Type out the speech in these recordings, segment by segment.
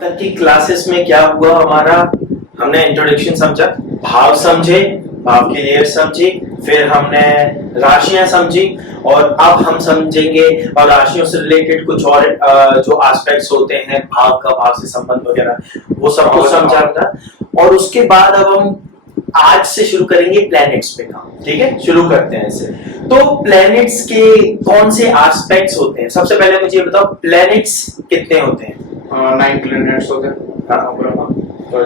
तक की क्लासेस में क्या हुआ हमारा, हमने इंट्रोडक्शन समझा, भाव समझे, भाव की लेयर समझी, फिर हमने राशियां समझी और अब हम समझेंगे और राशियों से रिलेटेड कुछ और जो एस्पेक्ट्स होते हैं भाव का, भाव से संबंध वगैरह, वो सब कुछ समझा था। और उसके बाद अब हम आज से शुरू करेंगे प्लैनेट्स पे काम। ठीक है, शुरू करते हैं इसे। तो प्लैनेट्स के कौन से एस्पेक्ट्स होते हैं? सबसे पहले मुझे बताओ प्लैनेट्स कितने होते हैं? 9 प्लैनेट्स होते हैं।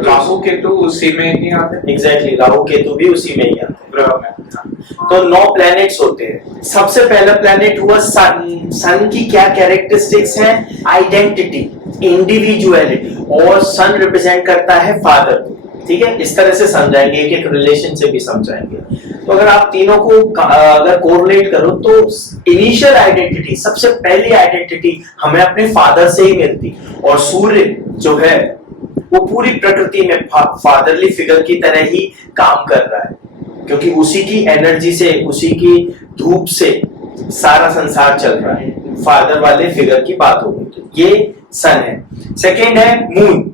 राहु केतु उसी में ही आते हैं। एग्जैक्टली, राहु केतु भी उसी में ही आते हैं। ग्रह में। तो 9 प्लैनेट्स होते हैं। सबसे पहला प्लैनेट हुआ सन। सन की क्या कैरेक्टरिस्टिक्स है? आइडेंटिटी, इंडिविजुअलिटी, और सन रिप्रेजेंट करता है फादर को। ठीक है, इस तरह से समझाएंगे, एक एक रिलेशन से भी समझाएंगे। तो अगर आप तीनों को अगर कोरिलेट करो तो इनिशियल आइडेंटिटी, सबसे पहली आइडेंटिटी हमें अपने फादर से ही मिलती। और सूर्य जो है वो पूरी प्रकृति में फादरली फिगर की तरह ही काम कर रहा है, क्योंकि उसी की एनर्जी से, उसी की धूप से सारा संसार चल रहा है। फादर वाले फिगर की बात होगी तो ये सन है। सेकेंड है मून।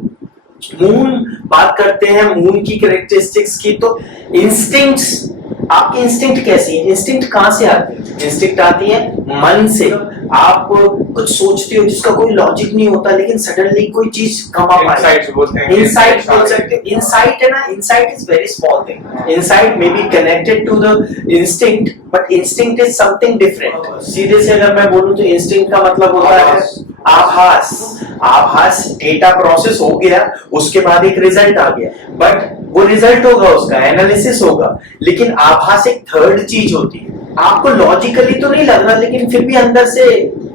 मून बात करते हैं मून की कैरेक्टरिस्टिक्स की, तो इंस्टिंक्ट्स, आपकी इंस्टिंक्ट कैसी है? इंस्टिंक्ट कहां से आती है? इंस्टिंक्ट आती है मन से। आप कुछ सोचते हो जिसका कोई लॉजिक नहीं होता, लेकिन सडनली कोई चीज कम आ पाए, इनसाइट बोलते हैं। इनसाइट बोल सकते हो। इनसाइट है ना, insight is very small thing. Insight may be connected to the instinct, but instinct is something different. सीधे से अगर मैं बोलूं तो इंस्टिंक्ट का मतलब होता है आभास। आभास डेटा प्रोसेस हो गया, उसके बाद एक रिजल्ट आ गया, बट वो रिजल्ट होगा, उसका एनालिसिस होगा, लेकिन आभास एक थर्ड चीज होती है। आपको लॉजिकली तो नहीं लग रहा, लेकिन फिर भी अंदर से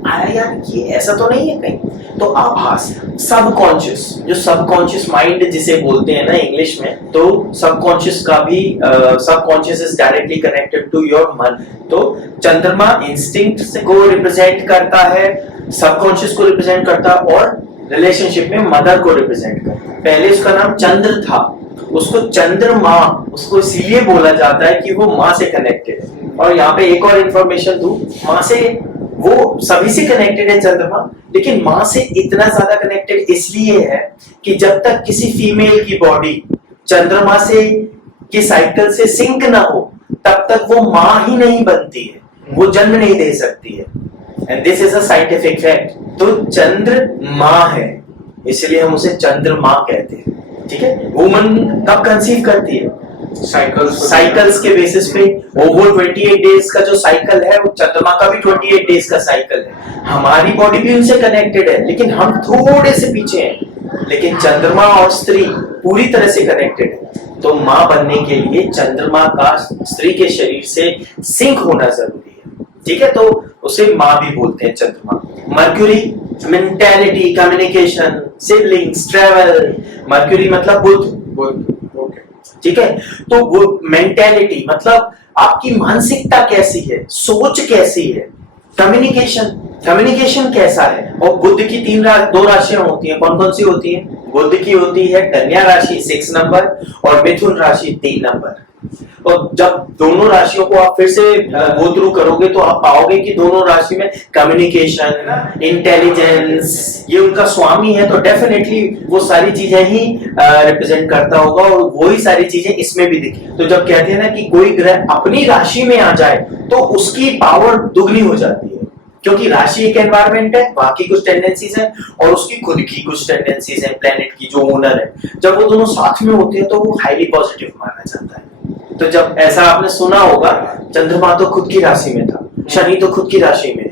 आया यार ये ऐसा तो नहीं है कहीं, तो आभास। सबकॉन्शियस, जो सबकॉन्शियस माइंड जिसे बोलते हैं ना इंग्लिश में, तो सबकॉन्शियस का भी subconscious is directly connected to your मन। तो चंद्रमा इंस्टिंक्ट को रिप्रेजेंट करता है, सबकॉन्शियस को रिप्रेजेंट करता है, और रिलेशनशिप में मदर को रिप्रेजेंट करता है। पहले उसका नाम चंद्र था, उसको चंद्रमा, उसको इसीलिए बोला जाता है कि वो माँ से कनेक्टेड है। और यहाँ पे एक और इंफॉर्मेशन दूं, माँ से, वो सभी से कनेक्टेड है चंद्रमा, लेकिन माँ से इतना ज्यादा कनेक्टेड इसलिए है कि जब तक किसी फीमेल की बॉडी चंद्रमा से की साइकिल से सिंक ना हो, तब तक वो माँ ही नहीं बनती है, वो जन्म नहीं दे सकती है। And this is a scientific fact. तो चंद्र माँ है, इसलिए हम उसे चंद्रमा कहते हैं। ठीक है, वुमन कब कंसीव करती है? साइकिल्स के बेसिस पे। ओवर 28 डेज का जो साइकिल है, वो चंद्रमा का भी 28 डेज का साइकिल है। हमारी बॉडी भी उनसे कनेक्टेड है, लेकिन हम थोड़े से पीछे हैं, लेकिन चंद्रमा और स्त्री पूरी तरह से कनेक्टेड है। तो माँ बनने के लिए चंद्रमा का स्त्री के शरीर से सिंक होना जरूरी है। ठीक है, तो उसे माँ भी बोलते हैं, चंद्रमा। Mercury, mentality, communication, siblings, travel. Mercury मतलब बुध। ठीक है, तो वो मेंटालिटी मतलब आपकी मानसिकता कैसी है, सोच कैसी है, कम्युनिकेशन कैसा है। और बुध की दो राशियां होती हैं, कौन कौन सी होती हैं? बुध की होती है कन्या राशि 6 नंबर और मिथुन राशि 3 नंबर। और जब दोनों राशियों को आप फिर से गो थ्रू करोगे तो आप पाओगे कि दोनों राशि में कम्युनिकेशन, इंटेलिजेंस, ये उनका स्वामी है, तो डेफिनेटली वो सारी चीजें ही रिप्रेजेंट करता होगा, और वही सारी चीजें इसमें भी दिखी। तो जब कहते हैं ना कि कोई ग्रह अपनी राशि में आ जाए तो उसकी पावर दुगनी हो जाती है, क्योंकि राशि एक एनवायरमेंट है, बाकी कुछ टेंडेंसीज हैं, और उसकी खुद की कुछ टेंडेंसीज हैं, प्लेनेट की जो ओनर है। जब वो दोनों साथ में होते हैं तो वो हाईली पॉजिटिव माना जाता है। तो जब ऐसा आपने सुना होगा, चंद्रमा तो खुद की राशि में था, शनि तो खुद की राशि में है,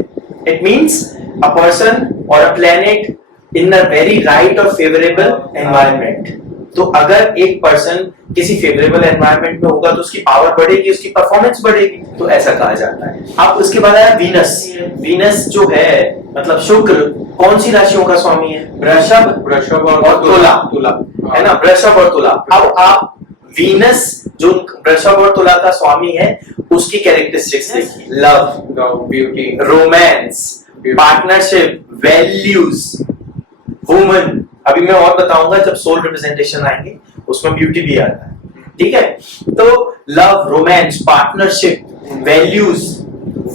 इट मींस अ पर्सन और अ planet in a very right और फेवरेबल एनवायरमेंट। तो अगर एक पर्सन किसी फेवरेबल एनवायरमेंट में होगा तो उसकी पावर बढ़ेगी, उसकी परफॉर्मेंस बढ़ेगी, तो ऐसा कहा जाता है। अब उसके बाद आया वीनस। वीनस जो है मतलब शुक्र, कौन सी राशियों का स्वामी है? वृषभ और तुला, है ना, वृषभ और तुला। अब आप वीनस जो वृषभ और तुला का स्वामी है, उसकी कैरेक्टरिस्टिक्स देखिए। Love, beauty, romance, partnership, values, woman. अभी मैं और बताऊंगा जब सोल रिप्रेजेंटेशन आएंगे, उसमें ब्यूटी भी आता है। ठीक है, तो love, romance, partnership, values,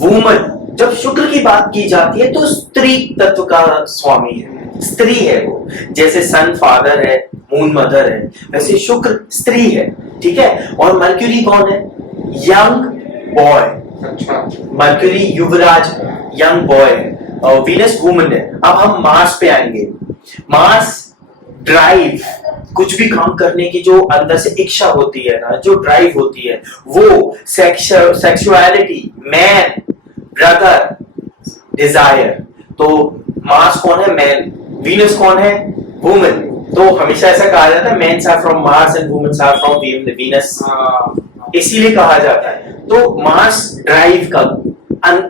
woman. जब शुक्र की बात की जाती है तो स्त्री तत्व का स्वामी है। स्त्री है वो, जैसे सन फादर है, मून मदर है, वैसे शुक्र स्त्री है, ठीक है। और मर्क्यूरी कौन है? Young boy. अच्छा, मर्क्यूरी युवराज, यंग बॉय है, और वीनस वुमन है। अब हम मार्स पे आएंगे। मार्स ड्राइव, कुछ भी काम करने की जो अंदर से इच्छा होती है ना, जो ड्राइव होती है, वो सेक्सुअलिटी, मैन, ब्रदर, डिजायर। तो मार्स कौन है? मैन। वीनस कौन है? वुमन। तो हमेशा ऐसा कहा जाता है mens are from Mars and womens are from Venus, इसीलिए कहा जाता है। तो मार्स ड्राइव का,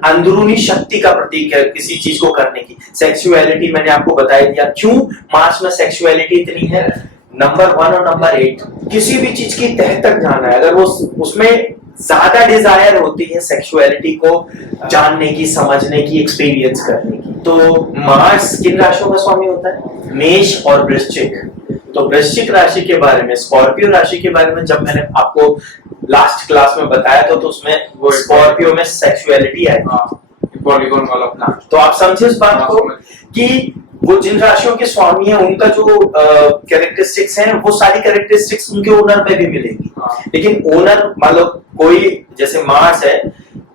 अंदरूनी शक्ति का प्रतीक है किसी चीज को करने की। सेक्सुअलिटी मैंने आपको बता दिया क्यों मार्स में सेक्सुअलिटी इतनी है। नंबर 1 और नंबर 8, किसी भी चीज की तह तक जाना है, अगर वो उसमें ज्यादा डिजायर होती है सेक्सुअलिटी को जानने की, समझने की, एक्सपीरियंस करने की। तो मार्स किन राशियों का स्वामी होता है? मेष और वृश्चिक। तो वृश्चिक राशि के बारे में, स्कॉर्पियो राशि के बारे में जब मैंने आपको लास्ट क्लास में बताया था, तो उसमें वो स्कॉर्पियो में सेक्सुअलिटी आई, पॉलीगॉन वाला प्लान। तो आप समझे इस बात को कि वो जिन राशियों के स्वामी हैं उनका जो कैरेक्टरिस्टिक्स हैं, वो सारी कैरेक्टरिस्टिक्स उनके ओनर में भी मिलेगी। लेकिन ओनर मतलब कोई जैसे मार्स है,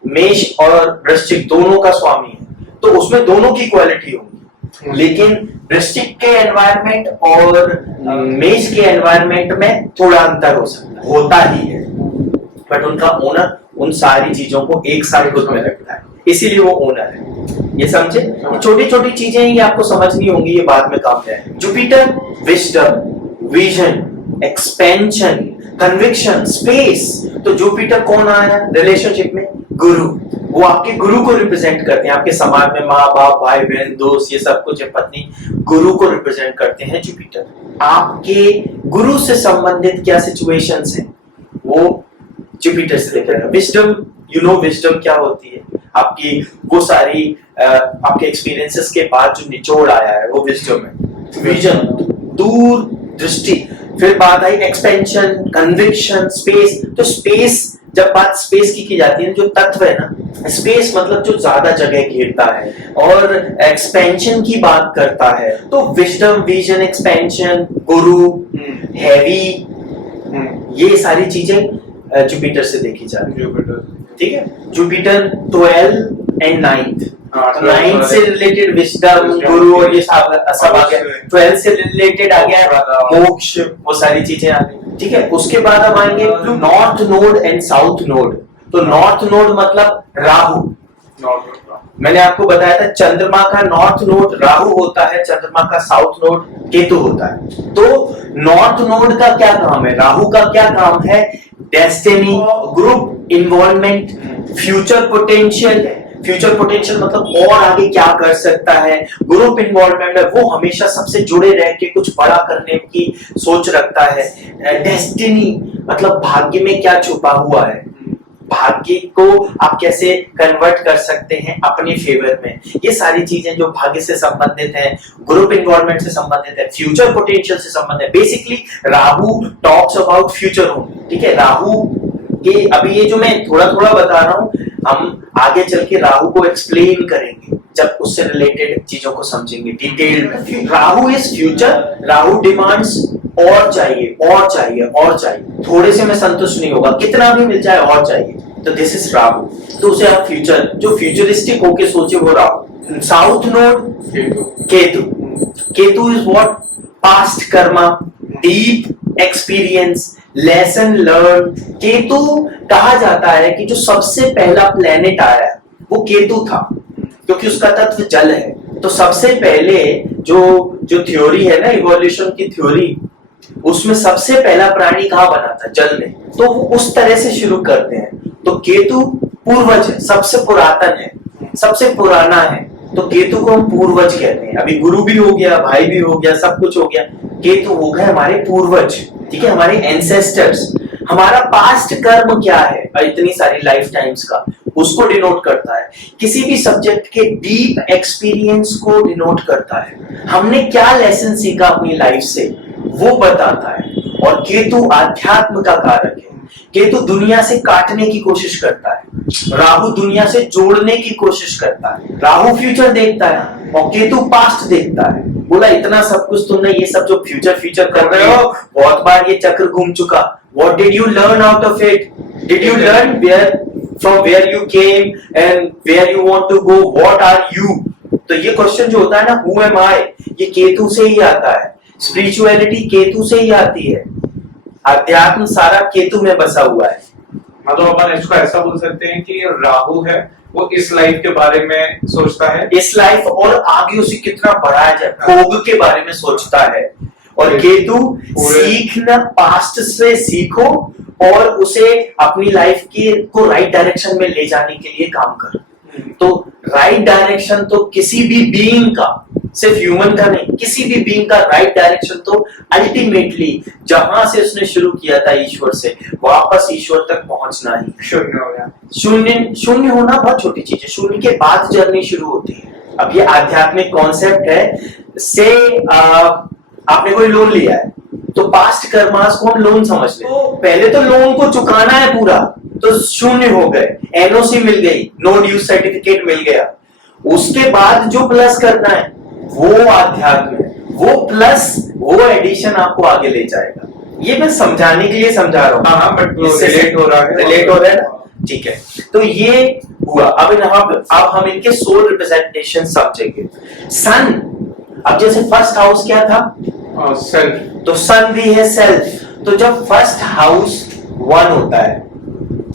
मेष और वृश्चिक दोनों का स्वामी है, तो उसमें दोनों की क्वालिटी होगी। लेकिन वृश्चिक के एनवायरनमेंट और मेष के एनवायरनमेंट में थोड़ा अंतर हो सकता है, होता ही है, बट उनका ओनर उन सारी चीजों को एक साथ खुद में रखता है, इसीलिए वो ओनर है। ये समझे? छोटी छोटी चीजें ये आपको समझनी होंगी, ये बाद में काम है। Jupiter wisdom, vision, expansion, conviction, space. तो जुपिटर कौन आया रिलेशनशिप में? गुरु। वो आपके गुरु को रिप्रेजेंट करते हैं। आपके समाज में माँ बाप, भाई बहन, दोस्त, ये सब कुछ, पत्नी, गुरु को रिप्रेजेंट करते हैं जुपिटर। आपके गुरु से संबंधित क्या सिचुएशंस हैं, वो जुपिटर से लेकर। विजडम, यू नो विजडम क्या होती है? आपकी वो सारी आपके एक्सपीरियंसेस के बाद जो निचोड़ आया है, वो विजडम है। विजन, दूर दृष्टि। फिर बात आई एक्सपेंशन, कन्विक्शन, स्पेस। तो स्पेस, जब बात स्पेस की जाती है, जो तत्व है ना, स्पेस मतलब जो ज्यादा जगह घेरता है, और एक्सपेंशन की बात करता है। तो विजडम, विजन, एक्सपेंशन, गुरु, हैवी, ये सारी चीजें जुपिटर से देखी जाती है। ठीक है। जुपिटर 12 एंड 9th, 9th से रिलेटेड विजडम, गुरु और ये सब आ गया। 12 से रिलेटेड आ गया मोक्ष, वो सारी चीजें आ गई। ठीक है। उसके बाद हम आएंगे north node and south node. तो नॉर्थ नोड मतलब राहु। मैंने आपको बताया था चंद्रमा का नॉर्थ नोड राहु होता है, चंद्रमा का साउथ नोड केतु होता है। तो नॉर्थ नोड का क्या काम है? राहु का क्या काम है? Destiny, group involvement, future potential. Future potential मतलब और आगे क्या कर सकता है। ग्रुप इन्वॉल्वमेंट है, वो हमेशा सबसे जुड़े रह के कुछ बड़ा करने की सोच रखता है। डेस्टिनी मतलब भाग्य में क्या छुपा हुआ है, भाग्य को आप कैसे कन्वर्ट कर सकते हैं अपने फेवर में। ये सारी चीजें जो भाग्य से संबंधित है, ग्रुप इन्वॉल्वमेंट से संबंधित है, फ्यूचर पोटेंशियल से संबंधित है। Basically Rahu talks about future home. ठीक है। राहु के अभी ये जो मैं थोड़ा थोड़ा बता रहा हूं, हम आगे चल के राहु को एक्सप्लेन करेंगे जब उससे रिलेटेड चीजों को समझेंगे डिटेल में। Rahu is future. Rahu demands और चाहिए, और चाहिए, और चाहिए। थोड़े से में संतुष्ट नहीं होगा, कितना भी मिल जाए और चाहिए। तो दिस इज राहु। तो उसे आप फ्यूचर, जो फ्यूचरिस्टिक होके सोचे, वो Rahu. South node Ketu. Ketu is what? Past Karma, deep experience, lesson learn. Ketu कहा जाता है कि जो सबसे पहला प्लेनेट आया वो केतु था, क्योंकि उसका तत्व जल है। तो सबसे पहले जो थ्योरी है ना, इवोल्यूशन की थ्योरी, उसमें सबसे पहला प्राणी कहाँ बना था? जल में। तो वो उस तरह से शुरू करते हैं। तो केतु पूर्वज है, सबसे पुरातन है, सबसे पुराना है। तो केतु को हम पूर्वज कहते हैं। अभी गुरु भी हो गया, भाई भी हो गया, सब कुछ हो गया। केतु हो गए हमारे पूर्वज। ठीक है, हमारे एंसेस्टर्स। हमारा पास्ट कर्म क्या है, इतनी सारी लाइफ टाइम्स का, उसको डिनोट करता है। किसी भी सब्जेक्ट के डीप एक्सपीरियंस को डिनोट करता है। हमने क्या लेसन सीखा अपनी लाइफ से, वो बताता है। और केतु आध्यात्म का कारक है। केतु दुनिया से काटने की कोशिश करता है। राहु दुनिया से जोड़ने की कोशिश करता है, राहु फ्यूचर देखता है और केतु पास्ट देखता है। बोला इतना सब कुछ तुमने ये सब जो फ्यूचर फ्यूचर कर रहे हो, बहुत बार ये चक्र घूम चुका। What did you learn out of it? Did you learn from where you came and where you want to go? What are you? तो ये क्वेश्चन जो होता है ना, who am I? ये केतु से ही आता है। स्पिरिचुअलिटी केतु से ही आती है। अध्यात्म सारा केतु में बसा हुआ है। मतलब अपन इसको ऐसा बोल सकते हैं कि राहु है वो इस लाइफ के बारे में सोचता है, इस लाइफ और आगे उसे कितना बढ़ाया जाए, भोग के बारे में सोचता है। और केतु सीखना, पास्ट से सीखो और उसे अपनी लाइफ को राइट डायरेक्शन में ले जाने के लिए काम करो। तो राइट डायरेक्शन तो किसी भी बीइंग का, सिर्फ ह्यूमन का नहीं, किसी भी बीइंग का राइट डायरेक्शन तो अल्टीमेटली जहां से उसने शुरू किया था ईश्वर से, वापस ईश्वर तक पहुंचना ही। शून्य हो गया। शून्य होना बहुत छोटी चीज है, शून्य के बाद जर्नी शुरू होती है। अब ये आध्यात्मिक कॉन्सेप्ट है। से आपने कोई लोन लिया है तो पास्ट कर्मास को हम लोन समझ ले, तो पहले तो लोन को चुकाना है पूरा, तो शून्य हो गए, एनओसी मिल गई, नो ड्यू सर्टिफिकेट मिल गया। उसके बाद जो प्लस करना है वो आध्यात्म है, वो प्लस वो एडिशन आपको आगे ले जाएगा। ये मैं समझाने के लिए समझा रहा हूँ। हाँ, बट रिलेट हो रहा है ना, ठीक है। तो ये हुआ। अब हम इनके सोल रिप्रेजेंटेशन समझेंगे। सन, अब जैसे फर्स्ट हाउस क्या था? सेल्फ। तो सन भी है सेल्फ। तो जब फर्स्ट हाउस 1 होता है,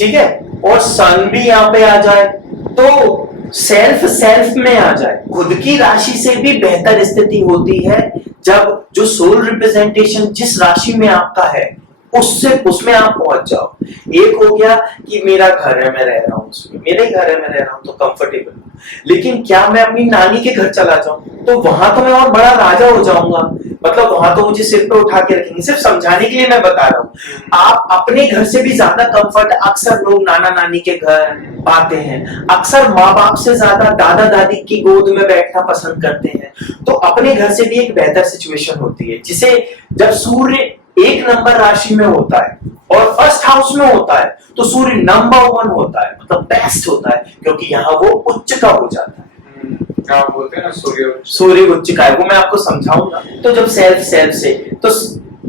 ठीक है, और सन भी यहाँ पे आ जाए तो सेल्फ में आ जाए, खुद की राशि से भी बेहतर स्थिति होती है जब जो सोल रिप्रेजेंटेशन जिस राशि में आपका है उसमें आप पहुंच जाओ। एक हो गया कि मेरा घर है, मैं रह रहा हूं उसमें, मेरा ही घर है, मैं रह रहा हूं तो कंफर्टेबल हूं। लेकिन क्या मैं अपनी नानी के घर चला जाऊं तो वहां तो मैं और बड़ा राजा हो जाऊंगा, मतलब वहां तो मुझे सिर पे उठा के रखेंगे। सिर्फ समझाने के लिए मैं बता रहा हूं। आप अपने घर से भी ज्यादा कंफर्ट अक्सर लोग नाना नानी के घर पाते हैं, अक्सर माँ बाप से ज्यादा दादा दादी की गोद में बैठना पसंद करते हैं। तो अपने घर से भी एक बेहतर सिचुएशन होती है, जिसे जब सूर्य 1 नंबर राशि में होता है और फर्स्ट हाउस में होता है तो सूर्य नंबर 1 होता है, मतलब बेस्ट होता है, क्योंकि यहाँ वो उच्च का हो जाता है। क्या बोलते हैं ना, सूर्य उच्च का है, वो मैं आपको समझाऊंगा। तो जब सेल्फ से तो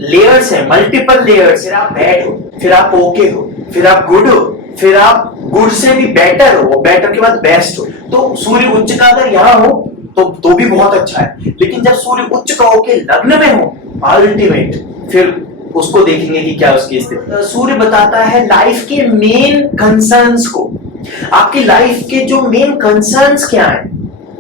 लेयर्स है, मल्टीपल लेयर्स। फिर आप बैड हो, फिर आप ओके हो, फिर आप गुड हो, फिर आप गुड से भी बेटर हो, बेटर के बाद बेस्ट हो। तो सूर्य उच्च का अगर यहाँ हो तो भी बहुत अच्छा है, लेकिन जब सूर्य उच्च का होके लग्न में हो, अल्टीमेट, फिर उसको देखेंगे कि क्या उसकी स्थिति। सूर्य बताता है लाइफ के मेन कंसर्न्स को, आपकी लाइफ के जो मेन कंसर्न्स क्या है।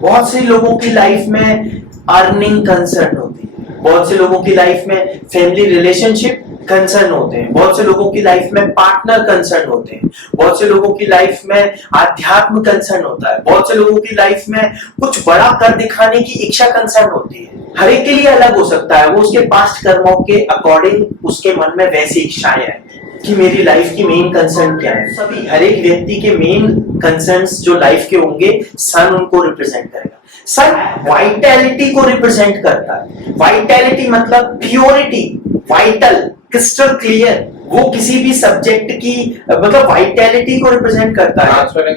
बहुत से लोगों की लाइफ में अर्निंग कंसर्न होती है, बहुत से लोगों की लाइफ में फैमिली रिलेशनशिप कंसर्न होते हैं, बहुत से लोगों की लाइफ में पार्टनर कंसर्न होते हैं, बहुत से लोगों की लाइफ में आध्यात्म कंसर्न होता है, बहुत से लोगों की लाइफ में कुछ बड़ा कर दिखाने की इच्छा कंसर्न होती है। हर एक के लिए अलग हो सकता है, वो उसके पास्ट कर्मों के अकॉर्डिंग उसके मन में वैसी इच्छाएं हैं कि मेरी लाइफ की मेन कंसर्न क्या है। सभी हर एक व्यक्ति के मेन कंसर्न्स जो लाइफ के होंगे, सन उनको रिप्रेजेंट करेगा। सन वाइटैलिटी को रिप्रेजेंट करता है। वाइटैलिटी मतलब प्योरिटी, वाइटल, क्रिस्टल क्लियर, वो किसी भी सब्जेक्ट की मतलब वाइटैलिटी को रिप्रेजेंट करता है।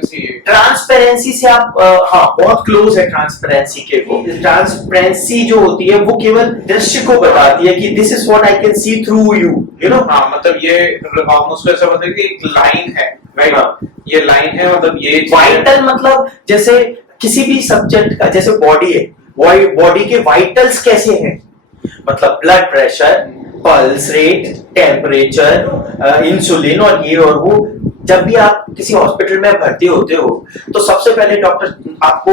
ट्रांसपेरेंसी से आप हाँ बहुत क्लोज है ट्रांसपेरेंसी के। वो ट्रांसपेरेंसी जो होती है वो केवल दृश्य को बताती है कि this is what I can see through you know. हाँ, मतलब ये उसको ऐसा बताते हैं कि एक लाइन है, राइट? हाँ, ये लाइन है, मतलब ये वाइटल मतलब जैसे किसी भी सब्जेक्ट का, जैसे बॉडी है, बॉडी के वाइटल्स कैसे हैं, मतलब blood pressure, pulse rate, temperature, insulin और ये और वो। जब भी आप किसी हॉस्पिटल में भर्ती होते हो तो सबसे पहले डॉक्टर आपको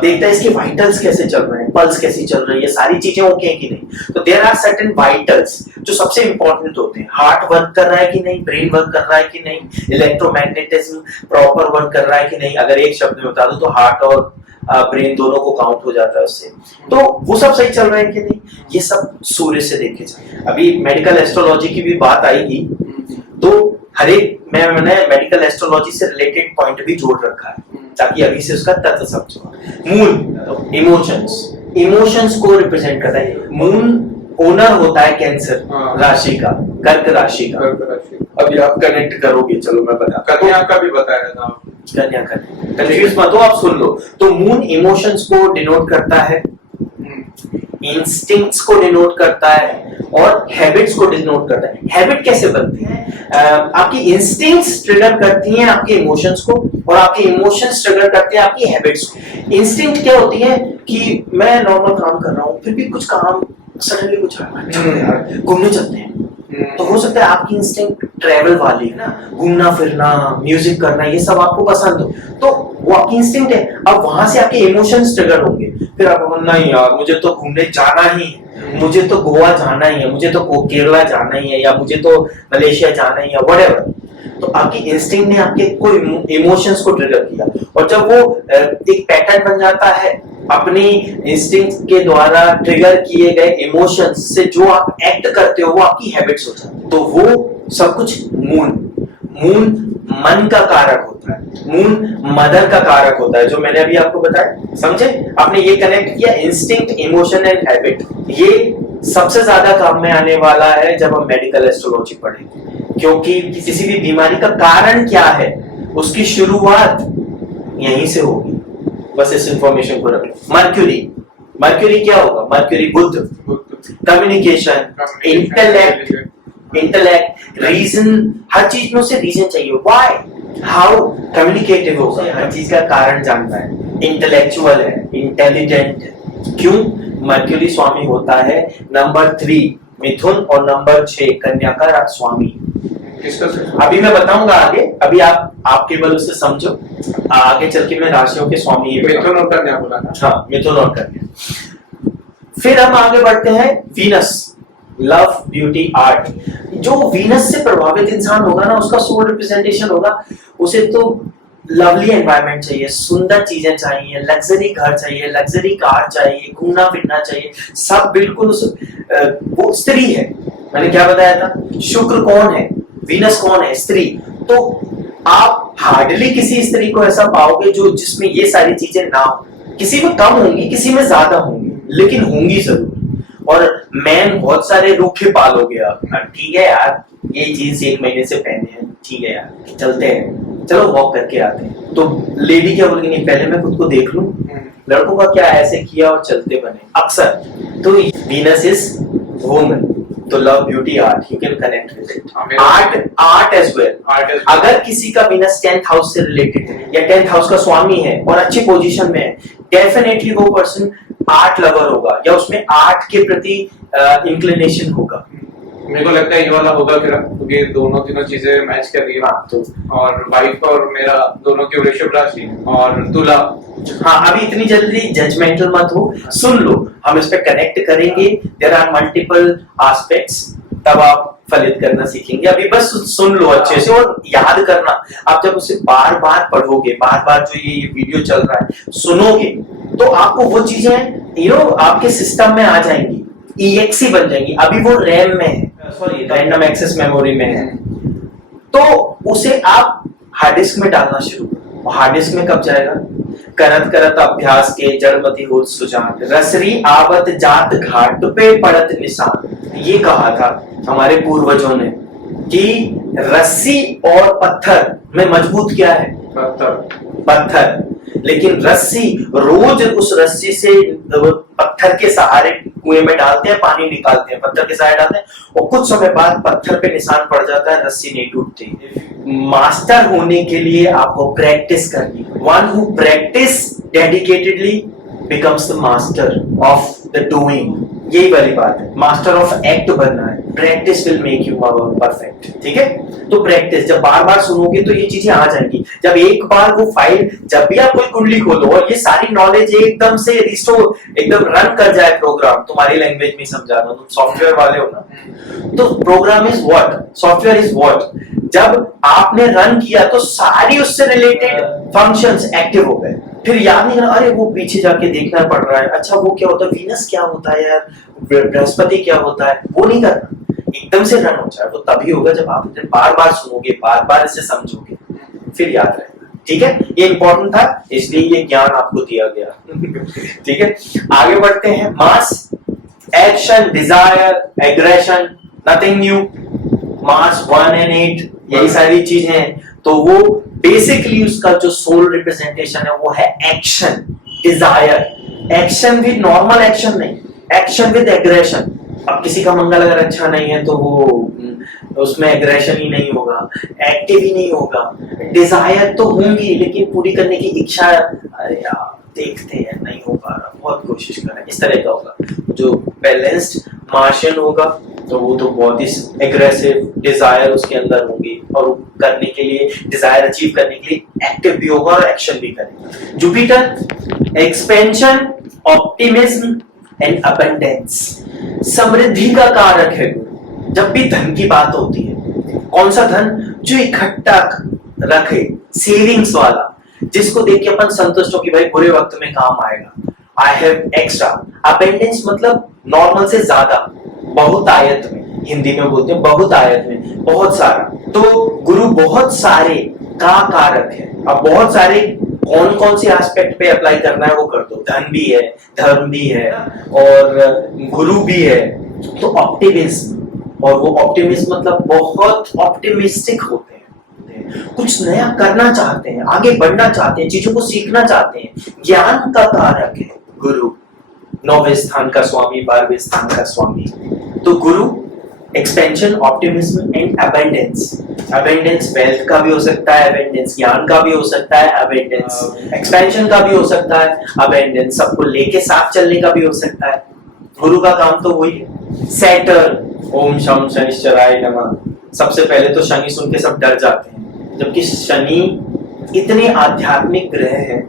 देखता है इसके वाइटल्स कैसे चल रहे हैं, पल्स कैसी चल रही है, सारी चीजें ओके है कि नहीं। तो देयर आर सर्टेन वाइटल्स जो सबसे इंपॉर्टेंट होते हैं। हार्ट वर्क कर रहा है कि नहीं, ब्रेन वर्क कर रहा है कि नहीं, इलेक्ट्रोमैग्नेटिज्म प्रॉपर वर्क कर रहा है कि नहीं। अगर एक शब्द में बता दो तो हार्ट और ब्रेन दोनों को काउंट हो जाता है उससे। तो वो सब सही चल रहा है कि नहीं, ये सब सूर्य से देखे जाए। अभी मेडिकल एस्ट्रोलॉजी की भी बात आएगी, तो हर एक मैंने मेडिकल एस्ट्रोलॉजी से रिलेटेड पॉइंट भी जोड़ रखा है ताकि अभी से उसका तत्व समझो। मून इमोशंस को रिप्रेजेंट करता है। मून ओनर होता है कैंसर राशि का, कर्क राशि का। अभी आप कनेक्ट करोगे, चलो मैं बता, कन्या का भी बताया था। कन्या कन्या, कंफ्यूज मत हो, आप सुन लो। तो मून इमोशंस को डिनोट करता है, इंस्टिंक्ट्स को डिनोट करता है और हैबिट्स को डिनोट करता है। हैबिट कैसे बनती है? आपकी इंस्टिंक्ट्स ट्रिगर करती हैं आपके इमोशंस को और आपके इमोशंस ट्रिगर करते हैं आपकी हैबिट्स को। इंस्टिंक्ट क्या होती है कि मैं नॉर्मल काम कर रहा हूँ, फिर भी कुछ काम सडनली कुछ घूमने चलते हैं, तो हो सकता है आपकी इंस्टिंक्ट ट्रैवल वाली है ना, घूमना फिरना, म्यूजिक करना, ये सब आपको पसंद हो, तो वो आपकी इंस्टिंक्ट है। अब वहां से आपके इमोशंस ट्रिगर होंगे, फिर आप नहीं यार मुझे तो घूमने जाना ही है, मुझे तो गोवा जाना ही है, मुझे तो केरला जाना ही है, या मुझे तो मलेशिया जाना ही है, व्हाटएवर। तो आपकी इंस्टिंक्ट ने आपके कोई इमोशंस को ट्रिगर किया, और जब वो एक पैटर्न बन जाता है अपनी इंस्टिंक्ट के द्वारा ट्रिगर किए गए इमोशंस से जो आप एक्ट करते हो वो आपकी हैबिट्स हो जाती है। तो वो सब कुछ मून मन का कारक होता है, मून मदर का कारक होता है, जो मैंने अभी आपको बताया। समझे? आपने ये कनेक्ट किया, इंस्टिंक्ट, इमोशन एंड हैबिट। ये सबसे ज्यादा काम में आने वाला है जब हम मेडिकल एस्ट्रोलॉजी पढ़ेंगे, क्योंकि किसी भी बीमारी का कारण क्या है उसकी शुरुआत यहीं से होगी। बस इस इंफॉर्मेशन को रख लो। मर्क्यूरी क्या होगा? मर्क्यूरी बुध, कम्युनिकेशन, इंटेलेक्ट, रीजन, हर चीज में उसे रीजन चाहिए। व्हाई? हाउ कम्युनिकेटिव होगा, हर चीज का कारण जानता है, इंटेलेक्चुअल है, इंटेलिजेंट है। क्यों? मर्क्यूरी स्वामी होता है नंबर 3 मिथुन और नंबर 6 कन्या का स्वामी। अभी मैं बताऊंगा आगे, अभी आप केवल उसे समझो, आगे चल के मैं राशियों के स्वामी मिथुन और कन्या बोला ना? हाँ, मिथुन और कन्या। फिर हम आगे बढ़ते हैं वीनस, लव, ब्यूटी, आर्ट। जो वीनस से प्रभावित इंसान होगा ना, उसका सोल रिप्रेजेंटेशन होगा, उसे तो लवली एनवायरनमेंट चाहिए, सुंदर चीजें चाहिए, लग्जरी घर चाहिए, लग्जरी कार चाहिए, घूमना फिरना चाहिए, सब बिल्कुल वो स्त्री है। मैंने क्या बताया था? शुक्र कौन है? वीनस कौन है? स्त्री। तो आप हार्डली किसी स्त्री को ऐसा पाओगे जो जिसमें ये सारी चीजें ना हो। किसी में कम होंगी, किसी में ज्यादा होंगी, लेकिन होंगी जरूर। और मैन बहुत सारे रूखे पालोगे आप। ठीक है यार, ये जीन्स 1 महीने से पहने हैं, ठीक है यार, चलते हैं, चलो वॉक करके आते हैं। तो लेडी क्या बोलेगी? नहीं, पहले मैं खुद को देख लूं। लड़कों का क्या, ऐसे किया और चलते बने अक्सर। तो वीनस इज वुमन, तो love, beauty, art, you can connect with it. Art as well. अगर किसी का वीनस 10th हाउस से रिलेटेड है या 10th हाउस का स्वामी है और अच्छी पोजीशन में है, डेफिनेटली वो पर्सन आर्ट लवर होगा या उसमें आर्ट के प्रति इंक्लिनेशन होगा। मेरे को लगता है ये वाला होगा फिर, क्योंकि दोनों तीनों चीजें मैच कर रही है। तो और वाइफ और मेरा दोनों की वृषभ राशि और तुला। हाँ, अभी इतनी जल्दी जजमेंटल मत हो, सुन लो, हम इस पे कनेक्ट करेंगे। देयर आर मल्टीपल एस्पेक्ट्स, तब आप फलित करना सीखेंगे। अभी बस सुन लो अच्छे से और याद करना। आप जब उसे बार बार पढ़ोगे, बार बार जो ये वीडियो चल रहा है सुनोगे, तो आपको वो चीजें आपके सिस्टम में आ जाएंगी, EXE बन जाएंगी। अभी वो रैम में है, सॉरी रैंडम एक्सेस मेमोरी में है, तो उसे आप हार्ड डिस्क में डालना शुरू करो। हार्ड डिस्क में कब जाएगा? करत करत अभ्यास के जड़मति होत सुजान, रसरी आवत जात घाट पे पड़त निशान। ये कहा था हमारे पूर्वजों ने कि रस्सी और पत्थर में मजबूत क्या है? पत्थर। लेकिन रस्सी, रोज उस रस्सी से पत्थर के सहारे कुएं में डालते हैं, पानी निकालते हैं, पत्थर के सहारे डालते हैं, और कुछ समय बाद पत्थर पे निशान पड़ जाता है, रस्सी नहीं टूटती। मास्टर होने के लिए आपको प्रैक्टिस करनी है। One who practice dedicatedly becomes the master of the doing. यही वाली बात है, मास्टर ऑफ एक्ट बनना है। Practice will make you perfect. ठीक है? तो प्रैक्टिस, जब बार बार सुनोगे तो ये चीजें आ जाएंगी। जब एक बार वो फाइल, जब भी आप कोई कुंडली खोलो और ये सारी नॉलेज एकदम से रिस्टोर, एकदम रन कर जाए प्रोग्राम, तुम्हारी लैंग्वेज में समझा दो, तुम सॉफ्टवेयर वाले हो ना, तो program is what, software is what. जब आपने रन किया तो सारी उससे रिलेटेड फंक्शंस एक्टिव हो गए। फिर याद नहीं करना, अरे वो पीछे जाके देखना पड़ रहा है, अच्छा वो क्या होता है, वीनस क्या होता है यार, बृहस्पति क्या होता है, वो नहीं करना। एकदम से रन हो जाए तो तभी होगा जब आप इसे बार बार सुनोगे, बार बार इसे समझोगे, फिर याद रहेगा। ठीक है? ये इंपॉर्टेंट था, इसलिए ये ज्ञान आपको दिया गया। ठीक है, आगे बढ़ते हैं। Mars, action, desire, aggression, nothing new. Mars 1 and 8, यही सारी चीजें हैं। तो वो बेसिकली उसका जो सोल रिप्रेजेंटेशन है वो है action, desire. Action with normal action नहीं, एक्शन विद एग्रेशन। अब किसी का मंगल अगर अच्छा नहीं है तो वो उसमें एग्रेशन ही नहीं होगा, एक्टिव ही नहीं होगा। डिजायर तो होंगी लेकिन पूरी करने की इच्छा, अरे यार देखते हैं नहीं हो पा रहा, बहुत कोशिश करें, इस तरह का होगा। जो बैलेंस्ड मार्शियन होगा तो वो तो बहुत ही एग्रेसिव डिजायर उसके अंदर होगी और करने के लिए, डिजायर अचीव करने के लिए एक्टिव भी होगा और एक्शन भी करेगा। Jupiter expansion, optimism and abundance, समृद्धि का कारक है। जब भी धन की बात होती है, कौन सा धन? जो इकट्ठा रखे, सेविंग्स वाला, जिसको देख के अपन संतुष्ट हो कि भाई बुरे वक्त में काम आएगा। I have extra. अबंडेंस मतलब नॉर्मल से ज्यादा, बहुत आयत में, हिंदी में बोलते हैं बहुत आयत में, बहुत सारा। तो गुरु बहुत सारे का कारक है। अब बहुत सारे कौन कौन से एस्पेक्ट पे अप्लाई करना है वो कर दो। धन भी है, धर्म भी है और गुरु भी है। तो ऑप्टिमिज्म, और वो ऑप्टिमिज्म मतलब बहुत ऑप्टिमिस्टिक होते हैं, कुछ नया करना चाहते हैं, आगे बढ़ना चाहते हैं, चीजों को सीखना चाहते हैं। ज्ञान का कारक है गुरु, 9वें स्थान का स्वामी, 12वें स्थान का स्वामी। तो गुरु expansion, optimism and abundance. Abundance wealth का भी हो सकता है, अबंडेंस ज्ञान का भी हो सकता है, अबंडेंस एक्सपेंशन का भी हो सकता है, अबंडेंस सबको लेके साथ चलने का भी हो सकता है। गुरु का काम तो वही है। सैटर्न, ओम शम शनिश्चराय नमः। सबसे पहले तो शनि सुन के सब डर जाते हैं, जबकि शनि इतने आध्यात्मिक ग्रह हैं।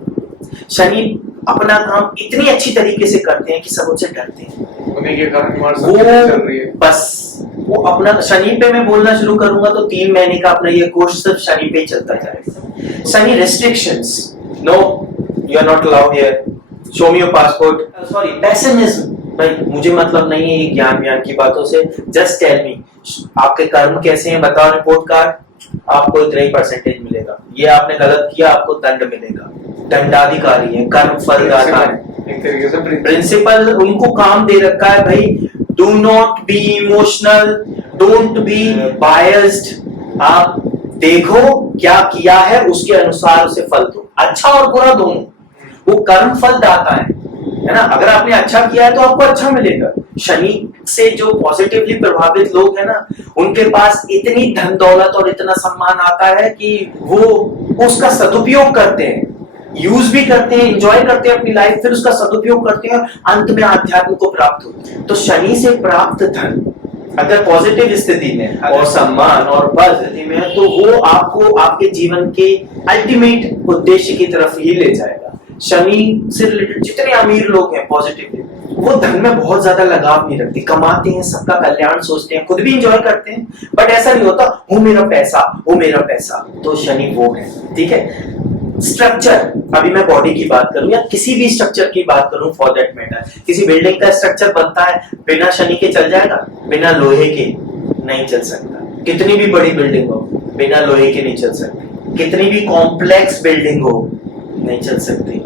शनि अपना काम इतनी अच्छी तरीके से करते हैं कि सब उनसे डरते हैं। उन्हीं के कारण वो चल रही है। बस वो अपना, शनि पे मैं बोलना शुरू करूंगा तो 3 महीने का अपना ये कोर्स सिर्फ शनि पे ही चलता जाएगा। Shani restrictions, no you are not allowed here, show me your passport, sorry pessimism, भाई मुझे मतलब नहीं है ये ज्ञान की बातों से, जस्ट टेल मी आपके कर्म कैसे हैं, बताओ रिपोर्ट कार्ड, आपको इतना ही परसेंटेज मिलेगा, ये आपने गलत किया आपको दंड मिलेगा। दंडाधिकारी है, कर्म फलदाता है, एक तरीके से प्रिंसिपल उनको काम दे रखा है भाई, do not be emotional, don't be biased. आप देखो क्या किया है उसके अनुसार उसे फल दो, अच्छा और बुरा दोनों। वो कर्म फल दाता है ना। अगर आपने अच्छा किया है तो आपको अच्छा मिलेगा। शनि से जो पॉजिटिवली प्रभावित लोग हैं ना, उनके पास इतनी धन दौलत और इतना सम्मान आता है कि वो उसका सदुपयोग करते हैं, यूज भी करते हैं, एंजॉय करते हैं अपनी लाइफ, फिर उसका सदुपयोग करते हैं, अंत में आध्यात्म को प्राप्त होते हैं। तो शनि से प्राप्त धन अगर पॉजिटिव स्थिति में और सम्मान और बल स्थिति में है तो वो आपको आपके जीवन के अल्टीमेट उद्देश्य की तरफ ही ले जाएगा। शनि से रिलेटेड जितने अमीर लोग हैं पॉजिटिवली, वो धन में बहुत ज्यादा लगाव नहीं रखते, कमाते हैं, सबका कल्याण सोचते हैं, खुद भी एंजॉय करते हैं, बट ऐसा नहीं होता वो मेरा पैसा, वो मेरा पैसा। तो शनि वो है, ठीक है। स्ट्रक्चर, अभी मैं बॉडी की बात करूं या किसी भी स्ट्रक्चर की बात करूं फॉर दैट मैटर, किसी बिल्डिंग का स्ट्रक्चर बनता है बिना शनि के चल जाएगा? बिना लोहे के नहीं चल सकता। कितनी भी बड़ी बिल्डिंग हो बिना लोहे के नहीं चल सकती, कितनी भी कॉम्प्लेक्स बिल्डिंग हो नहीं चल सकती।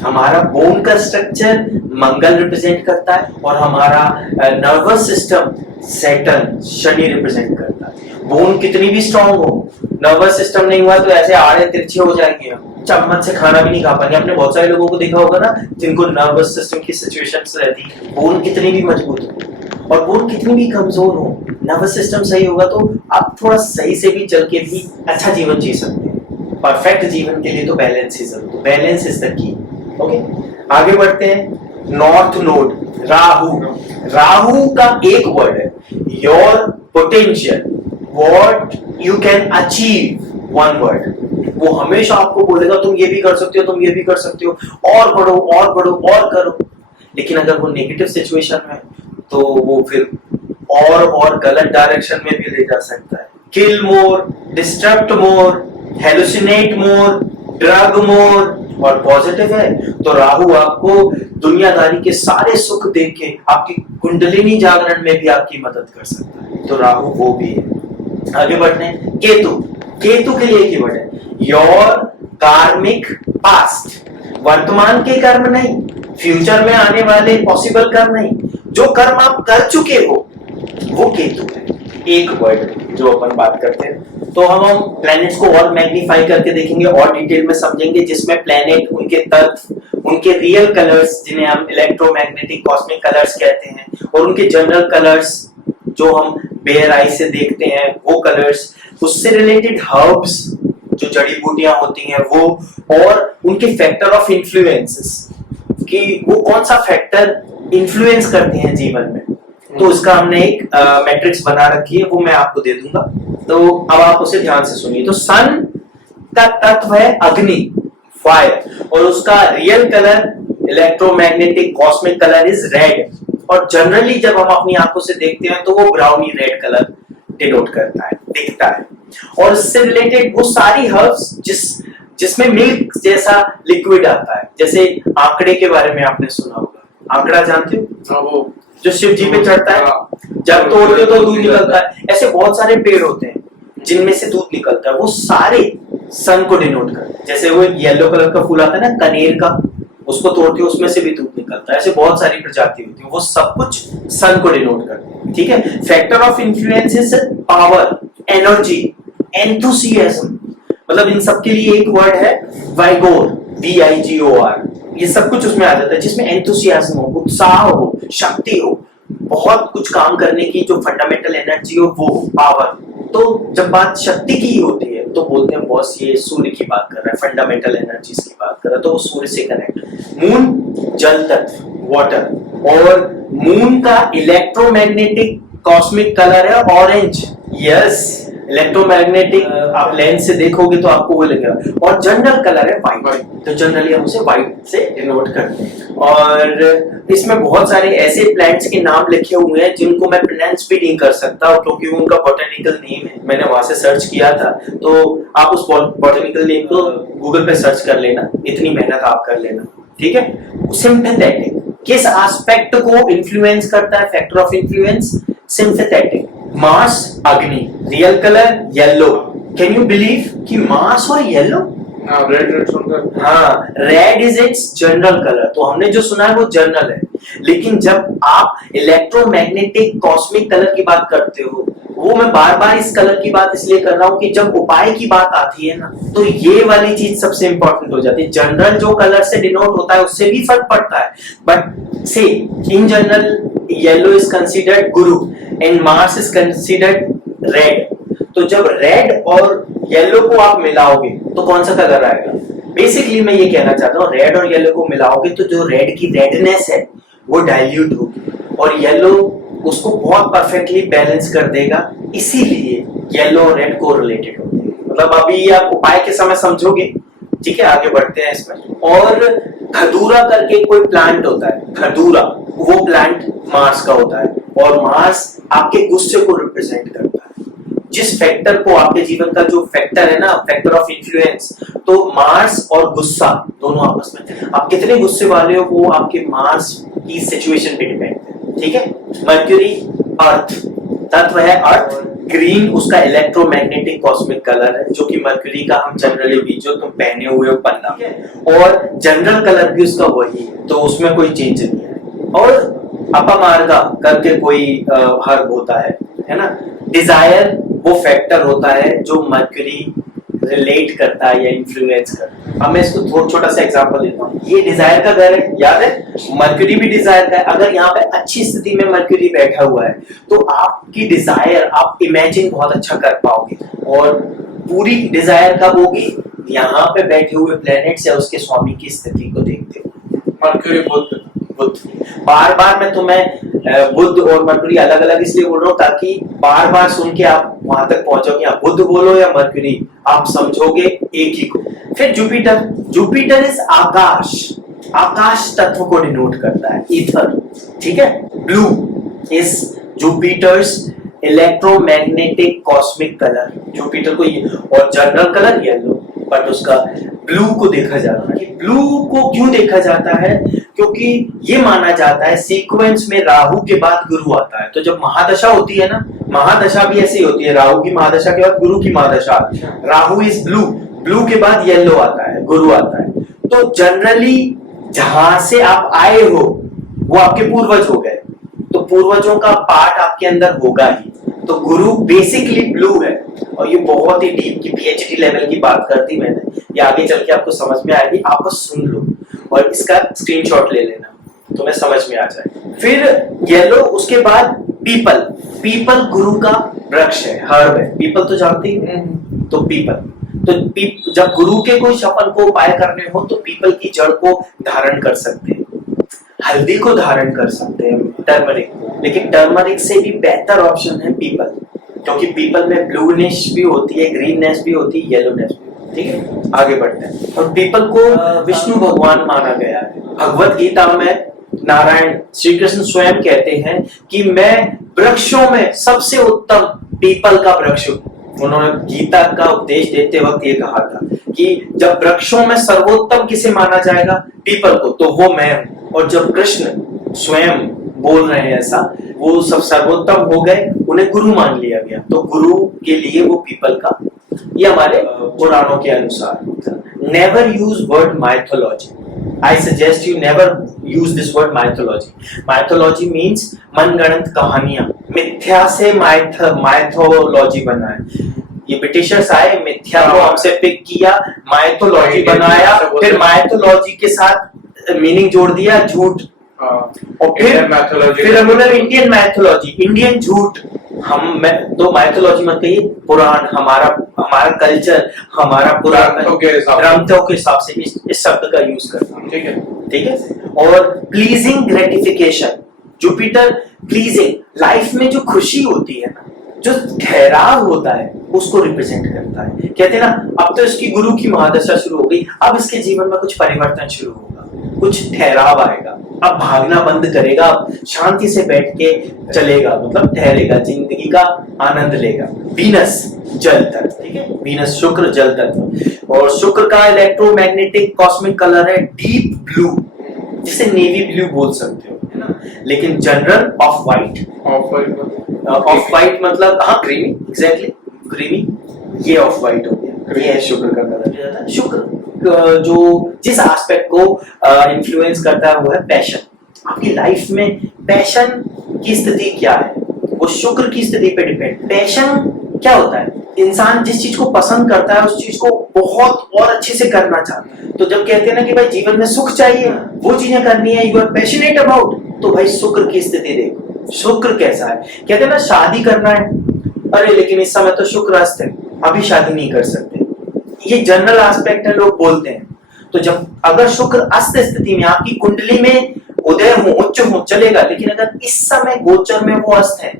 हमारा बोन का स्ट्रक्चर मंगल रिप्रेजेंट करता है और हमारा nervous system Saturn Shani represent करता है। बोन कितनी भी स्ट्रांग हो, नर्वस सिस्टम नहीं हुआ तो ऐसे आड़े तिरछे हो जाएंगे, हम चम्मच से खाना भी नहीं खा पाएंगे। आपने बहुत सारे लोगों को देखा होगा ना जिनको नर्वस सिस्टम की सिचुएशंस रहती, बोन कितनी भी मजबूत हो और बोन कितनी भी कमजोर हो, नर्वस सिस्टम सही होगा तो आप थोड़ा सही से भी चल के भी अच्छा जीवन जी सकते हैं। परफेक्ट जीवन के लिए तो बैलेंस ही जरूरी है, balance is the key. Okay, आगे बढ़ते हैं। North node, Rahu. राहु का एक वर्ड है your potential, what you can achieve, one word. वो हमेशा आपको बोलेगा तुम ये भी कर सकते हो, तुम ये भी कर सकते हो, और बढ़ो और बढ़ो और करो। लेकिन अगर वो नेगेटिव सिचुएशन में तो वो फिर और गलत डायरेक्शन में भी ले जा सकता है। किल मोर, डिस्ट्रक्ट मोर, हेलुसिनेट मोर, ड्रग मोर। और पॉजिटिव है तो राहु आपको दुनियादारी के सारे सुख देख के आपकी कुंडलिनी जागरण में भी आपकी मदद कर सकता है, तो राहु वो भी है। आगे बढ़ते हैं। केतु। केतु के लिए की वर्ड है योर कार्मिक पास्ट, वर्तमान के कर्म नहीं, फ्यूचर में आने वाले पॉसिबल कर्म नहीं, जो कर्म आप कर चुके हो वो केतु है। एक वर्ड जो अपन बात करते हैं तो हम प्लैनेट्स को और मैग्नीफाई करके देखेंगे और डिटेल में समझेंगे, जिसमें प्लैनेट, उनके तत्व, उनके रियल कलर्स जिन्हें हम इलेक्ट्रोमैग्नेटिक कॉस्मिक कलर्स कहते हैं, और उनके जनरल कलर्स जो हम बेयर आई से देखते हैं वो कलर्स, उससे रिलेटेड हर्ब्स जो जड़ी बूटियां होती हैं वो, और उनके फैक्टर ऑफ इन्फ्लुएंसेस कि वो कौन सा फैक्टर इन्फ्लुएंस करते हैं जीवन में। तो इसका हमने एक मैट्रिक्स बना रखी है, वो मैं आपको दे दूंगा, तो अब आप उसे ध्यान से सुनिए। तो सन का तत्व है अग्नि, फायर, और उसका real colour electromagnetic cosmic colour is red, और जनरली जब हम अपनी आंखों से देखते हैं तो वो ब्राउनी रेड कलर डिनोट करता है, दिखता है। और इससे रिलेटेड वो सारी हर्ब्स जिसमें मिल्क जैसा लिक्विड आता है, जैसे आंकड़े के बारे में आपने सुना होगा, आंकड़ा जानते हो? वो जो शिव जी पे चढ़ता है, जब तोड़ते हो तो दूध निकलता है। ऐसे बहुत सारे पेड़ होते हैं जिनमें से दूध निकलता है, वो सारे सन को डिनोट करते हैं। जैसे वो येलो कलर का फूल आता है ना कनेर का, उसको तोड़ते हो उसमें से भी दूध निकलता है। ऐसे बहुत सारी प्रजाति होती है, वो सब कुछ सन को डिनोट करते हैं, ठीक है। Factor of influence is power, energy, enthusiasm, मतलब इन सब के लिए एक वर्ड है वाइगोर, VIGOR, ये सब कुछ उसमें आ जाता है, जिसमें एंथुसियाज्म हो, उत्साह हो, शक्ति हो, बहुत कुछ काम करने की जो फंडामेंटल एनर्जी हो वो पावर। तो जब बात शक्ति की होती है तो बोलते हैं बॉस ये सूर्य की बात कर रहा है, फंडामेंटल एनर्जीज की बात कर रहा है, तो वो सूर्य से कनेक्ट। मून जल तत्व, वाटर, और मून का इलेक्ट्रोमैग्नेटिक कॉस्मिक कलर है ऑरेंज, यस, इलेक्ट्रोमैग्नेटिक आप लेंस से देखोगे तो आपको वो लगेगा। और जनरल कलर है व्हाइट, तो जनरली हम उसे व्हाइट से डिनोट करते हैं। और इसमें बहुत सारे ऐसे प्लांट्स के नाम लिखे हुए हैं जिनको मैं प्रोनाउंस भी नहीं कर सकता क्योंकि उनका बॉटनिकल नेम है, मैंने वहां से सर्च किया था, तो आप उस बॉटनिकल नेम को गूगल पे सर्च कर लेना, इतनी मेहनत आप कर लेना, ठीक है। सिंपैथेटिक किस एस्पेक्ट को इन्फ्लुएंस करता है, factor of influence sympathetic. Mars अग्नि, real colour yellow, can you believe कि मार्स और येलो? रेड सुनकर, हाँ, red is its general colour, तो हमने जो सुना है वो जनरल है, लेकिन जब आप इलेक्ट्रोमैग्नेटिक कॉस्मिक कलर की बात करते हो, वो मैं बार बार इस कलर की बात इसलिए कर रहा हूं कि जब उपाय की बात आती है ना तो ये वाली चीज सबसे इंपॉर्टेंट हो जाती है। जनरल जो कलर से डिनोट होता है उससे भी फर्क पड़ता है, but say in general yellow is considered Guru and Mars is considered red. तो जब रेड और येलो को आप मिलाओगे तो कौन सा कलर आएगा? बेसिकली मैं ये कहना चाहता हूँ, रेड और येलो को मिलाओगे तो जो रेड की रेडनेस है वो डाइल्यूट होगी और येलो उसको बहुत परफेक्टली बैलेंस कर देगा, इसीलिए येलो और रेड को रिलेटेड होते हैं। मतलब अभी आप उपाय के समय समझोगे, ठीक है, आगे बढ़ते हैं इसमें। और खदूरा करके कोई प्लांट होता है, खदूरा, वो प्लांट मार्स का होता है और मार्स आपके गुस्से को रिप्रेजेंट करता है। जिस फैक्टर को आपके जीवन का जो फैक्टर है ना, फैक्टर ऑफ इन्फ्लुएंस, तो मार्स और गुस्सा दोनों आपस में, आप कितने गुस्से वाले हो वो आपके मार्स की सिचुएशन पे डिपेंड है, ठीक है। मर्क्यूरी अर्थ, तत्व है अर्थ, ग्रीन उसका इलेक्ट्रोमैग्नेटिक कॉस्मिक कलर है जो कि मर्क्यूरी का हम जनरली भी जो तुम पहने हुए हो पन्ना, और जनरल कलर भी उसका वही है, तो उसमें कोई चेंज नहीं है। और अपमार्गा करके कोई हर्ब होता है ना। डिजायर वो फैक्टर होता है जो मर्क्यूरी रिलेट करता है या इन्फ्लुएंस करता है। अब मैं इसको थोड़ा छोटा सा एग्जांपल देता हूँ। ये डिजायर का घर है, याद है, मर्क्यूरी भी डिजायर का है। अगर यहाँ पे अच्छी स्थिति में मर्क्यूरी बैठा हुआ है तो आपकी डिजायर आप इमेजिन बहुत अच्छा कर पाओगे, और पूरी डिजायर कब होगी? यहाँ पे बैठे हुए प्लैनेट्स या उसके स्वामी की स्थिति को देखते हो। मर्क्यूरी बुध, बार बार मैं तुम्हें बुध और मर्क्यूरी अलग अलग इसलिए बोल रहा हूँ ताकि बार बार सुन के आप वहां तक पहुंचोगे, आप बुध बोलो या मर्क्यूरी, आप समझोगे एक ही को। फिर जुपिटर, जुपिटर इज आकाश, आकाश तत्व को डिनोट करता है, ईथर, ठीक है। Blue is Jupiter's electromagnetic cosmic colour, Jupiter को ये, और जनरल कलर येलो, बट उसका ब्लू को देखा जाता है। ब्लू को क्यों देखा जाता है? क्योंकि ये माना जाता है सीक्वेंस में राहु के बाद गुरु आता है, तो जब महादशा होती है ना, महादशा भी ऐसी होती है, राहु की महादशा के बाद गुरु की महादशा, राहु इज ब्लू, ब्लू के बाद येलो आता है, गुरु आता है। तो जनरली जहां से आप आए हो वो आपके पूर्वज हो गए, तो पूर्वजों का पार्ट आपके अंदर होगा ही, तो गुरु बेसिकली ब्लू है, और ये बहुत ही डीप की पीएचडी लेवल की बात कर दी मैंने, ये आगे चल के आपको समझ में आएगी, आप बस सुन लो और इसका स्क्रीनशॉट ले लेना, तुम्हें समझ में आ जाए। फिर येलो, उसके बाद पीपल। पीपल गुरु का वृक्ष है, हर्ब है, पीपल तो जानते ही हो। तो पीपल, तो जब गुरु के कोई अपन को उपाय करने हो तो पीपल की जड़ को धारण कर सकते हैं, हल्दी को धारण कर सकते हैं, टर्मरिक, लेकिन टर्मरिक से भी बेहतर ऑप्शन है पीपल, क्योंकि पीपल में ब्लूनेस भी होती है, ग्रीननेस भी होती है, येलोनेस भी होती है। ठीक है, आगे बढ़ते हैं। और पीपल को विष्णु भगवान माना गया है। भगवत गीता में नारायण श्री कृष्ण स्वयं कहते हैं कि मैं वृक्षों में सबसे उत्तम पीपल का वृक्ष हूं। उन्होंने गीता का उपदेश देते वक्त ये कहा था कि जब वृक्षों में सर्वोत्तम किसे माना जाएगा, पीपल को, तो वो मैं हूं। और जब कृष्ण स्वयं बोल रहे हैं ऐसा, वो सब सर्वोत्तम हो गए, उन्हें गुरु मान लिया गया, तो गुरु के लिए वो पीपल का, ये हमारे पुराणों के अनुसार। Never use word mythology, I suggest you never use this word mythology. Mythology means मनगढ़ंत कहानियां, मिथ्या से माइथोलॉजी बना है। ये ब्रिटिशर्स आए, मिथ्या को हमसे पिक किया, माइथोलॉजी बनाया, फिर माइथोलॉजी के साथ मीनिंग जोड़ दिया, झूठ। और फिर उन्होंने इंडियन मैथोलॉजी, इंडियन झूठ। हम तो माइथोलॉजी मत कहिए, पुराण, हमारा कल्चर, हमारा पुराण ग्रंथों के हिसाब से इस शब्द का यूज करना। ठीक है, ठीक है। और pleasing gratification, Jupiter pleasing, life में जो खुशी होती है ना, जो ठहराव होता है, उसको रिप्रेजेंट करता है। कहते हैं ना, अब तो इसकी गुरु की महादशा शुरू हो गई, अब इसके जीवन में कुछ परिवर्तन शुरू होगा, कुछ ठहराव आएगा, अब भागना बंद करेगा, अब शांति से बैठ के चलेगा, मतलब ठहरेगा, जिंदगी का आनंद लेगा। वीनस जल तत्व, ठीक है, वीनस शुक्र जल तत्व, और शुक्र का इलेक्ट्रोमैग्नेटिक कॉस्मिक कलर है डीप ब्लू, जिसे नेवी ब्लू बोल सकते हो, है ना, लेकिन general of white. Of white मतलब हाँ, क्रीमी, एग्जैक्टली क्रीमी, ये ऑफ व्हाइट हो गया, ये है शुक्र का कलर। शुक्र जो जिस एस्पेक्ट को इन्फ्लुएंस करता है वो है पैशन। आपकी लाइफ में पैशन की स्थिति क्या है, वो शुक्र की स्थिति पे डिपेंड। पैशन क्या होता है, इंसान जिस चीज को पसंद करता है उस चीज को बहुत और अच्छे से करना चाहता है। तो जब कहते हैं ना कि भाई जीवन में सुख चाहिए, वो चीजें करनी है, यू आर पैशनेट अबाउट, तो भाई शुक्र की स्थिति देखो, शुक्र कैसा है। कहते हैं ना शादी करना है, अरे लेकिन इस समय तो शुक्र अस्त है, अभी शादी नहीं कर सकते, ये जनरल एस्पेक्ट है, लोग बोलते हैं। तो जब अगर शुक्र अस्त स्थिति में, आपकी कुंडली में उदय हो, उच्च हो, चलेगा, लेकिन अगर इस समय गोचर में वो अस्त है,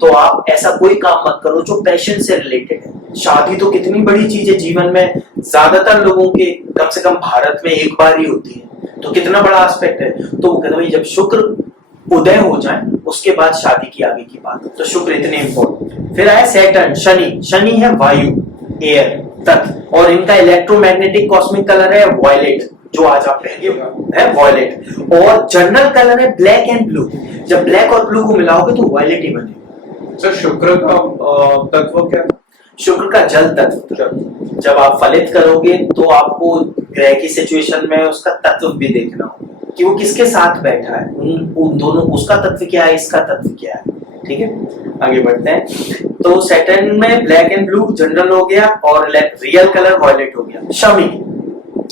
तो आप ऐसा कोई काम मत करो जो पैशन से रिलेटेड है। शादी तो कितनी बड़ी चीज है जीवन में, ज्यादातर लोगों के, कम से कम भारत में एक बार ही होती है, तो कितना बड़ा एस्पेक्ट है। तो वो कहते हैं जब शुक्र उदय हो जाए उसके बाद शादी की आगे की बात, तो शुक्र इतने इंपॉर्टेंट। फिर आया सैटर्न, शनि। शनि है वायु, एयर तत्व, और इनका इलेक्ट्रोमैग्नेटिक कॉस्मिक कलर है वॉयलेट, जो आज आप पहने है वॉयलेट, और जनरल कलर है ब्लैक एंड ब्लू। जब ब्लैक और ब्लू को मिलाओगे तो वॉयलेट ही बनेगा। सर शुक्र का तत्व क्या? शुक्र का जल तत्व। जब आप फलित करोगे तो आपको ग्रह की सिचुएशन में उसका तत्व भी देखना हो कि वो किसके साथ बैठा है, उन दोनों, उसका तत्व क्या है, इसका तत्व क्या है। ठीक है, आगे बढ़ते हैं। तो सैटर्न में ब्लैक एंड ब्लू जनरल हो गया, और रियल कलर वॉयलेट हो गया। शमी,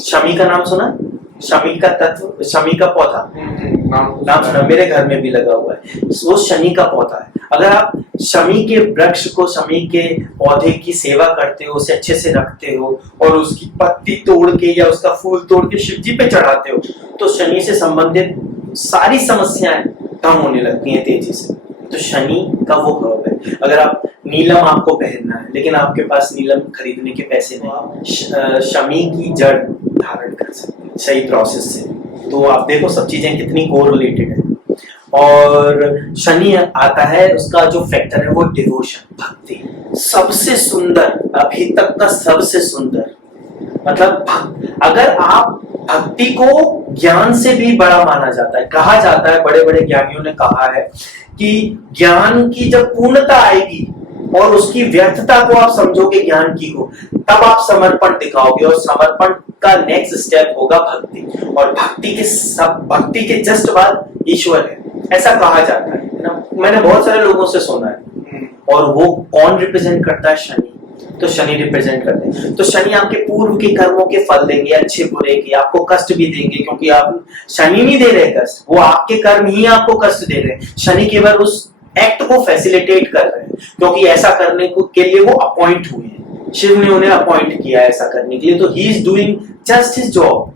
शमी का नाम सुना? शमी का तत्व, शमी का पौधा नाम सुना, मेरे घर में भी लगा हुआ है, वो शनि का पौधा है। अगर आप शमी के वृक्ष को, शमी के पौधे की सेवा करते हो, उसे अच्छे से रखते हो, और उसकी पत्ती तोड़ के या उसका फूल तोड़ के शिव जी पे चढ़ाते हो, तो शनि से संबंधित सारी समस्याएं कम होने लगती हैं तेजी से। तो शनि का वो हर्ब है। अगर आप नीलम आपको पहनना है लेकिन आपके पास नीलम खरीदने के पैसे नहीं, आप शमी की जड़ धारण कर सकते हैं सही प्रोसेस से। तो आप देखो सब चीजें कितनी कोरिलेटेड है। और शनि आता है, उसका जो फैक्टर है वो डिवोशन, भक्ति। सबसे सुंदर, अभी तक का सबसे सुंदर, मतलब अगर आप भक्ति को ज्ञान से भी बड़ा माना जाता है, कहा जाता है, बड़े बड़े ज्ञानियों ने कहा है कि ज्ञान की जब पूर्णता आएगी और उसकी व्यर्थता को आप समझोगे ज्ञान की को, तब आप समर्पण दिखाओगे, और समर्पण का नेक्स्ट स्टेप होगा भक्ति, और भक्ति के जस्ट बाद ईश्वर है, ऐसा कहा जाता है ना। मैंने बहुत सारे लोगों से सुना है, और वो कौन रिप्रेजेंट करता है? शनि। तो शनि रिप्रेजेंट करते हैं। तो शनि आपके पूर्व के कर्मों के फल देंगे, अच्छे बुरे के, आपको कष्ट भी देंगे, क्योंकि आप शनि नहीं दे रहे कष्ट, वो आपके कर्म ही आपको कष्ट दे रहे हैं। शनि केवल उस एक्ट को फैसिलिटेट कर रहे हैं, क्योंकि ऐसा करने को के लिए वो अपॉइंट हुए हैं, शिव ने उन्हें अपॉइंट किया ऐसा करने के लिए। तो he is doing just his job,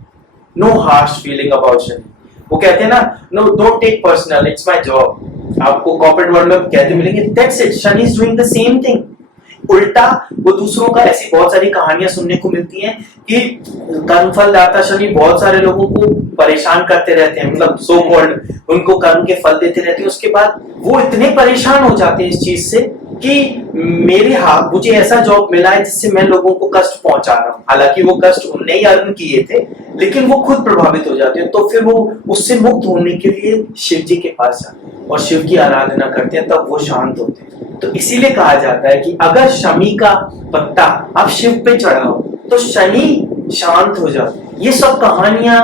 no harsh feeling about Shani. वो कहते हैं ना, no don't take personal, it's my job. आपको कॉर्पोरेट वर्ल्ड में कहते मिलेंगे, that's it, Shani is doing the same thing. उल्टा वो दूसरों का, ऐसी बहुत सारी कहानियां सुनने को मिलती हैं कि कर्मफल दाता शनि बहुत सारे लोगों को परेशान करते रहते हैं, मतलब सो कॉल्ड उनको कर्म के फल देते रहते हैं। उसके बाद वो इतने परेशान हो जाते हैं इस चीज से कि मुझे ऐसा जॉब मिला है जिससे मैं लोगों को कष्ट पहुंचा रहा हूँ। हालांकि वो कष्ट उनने ही अर्न किए थे, लेकिन वो खुद प्रभावित हो जाते हैं। तो फिर वो उससे मुक्त होने के लिए शिव जी के पास जाते हैं और शिव की आराधना करते हैं, तब वो शांत होते हैं। तो इसीलिए कहा जाता है कि अगर शमी का पत्ता आप शिव पे चढ़ाओ तो शनि शांत हो जाते हैं। ये सब कहानियां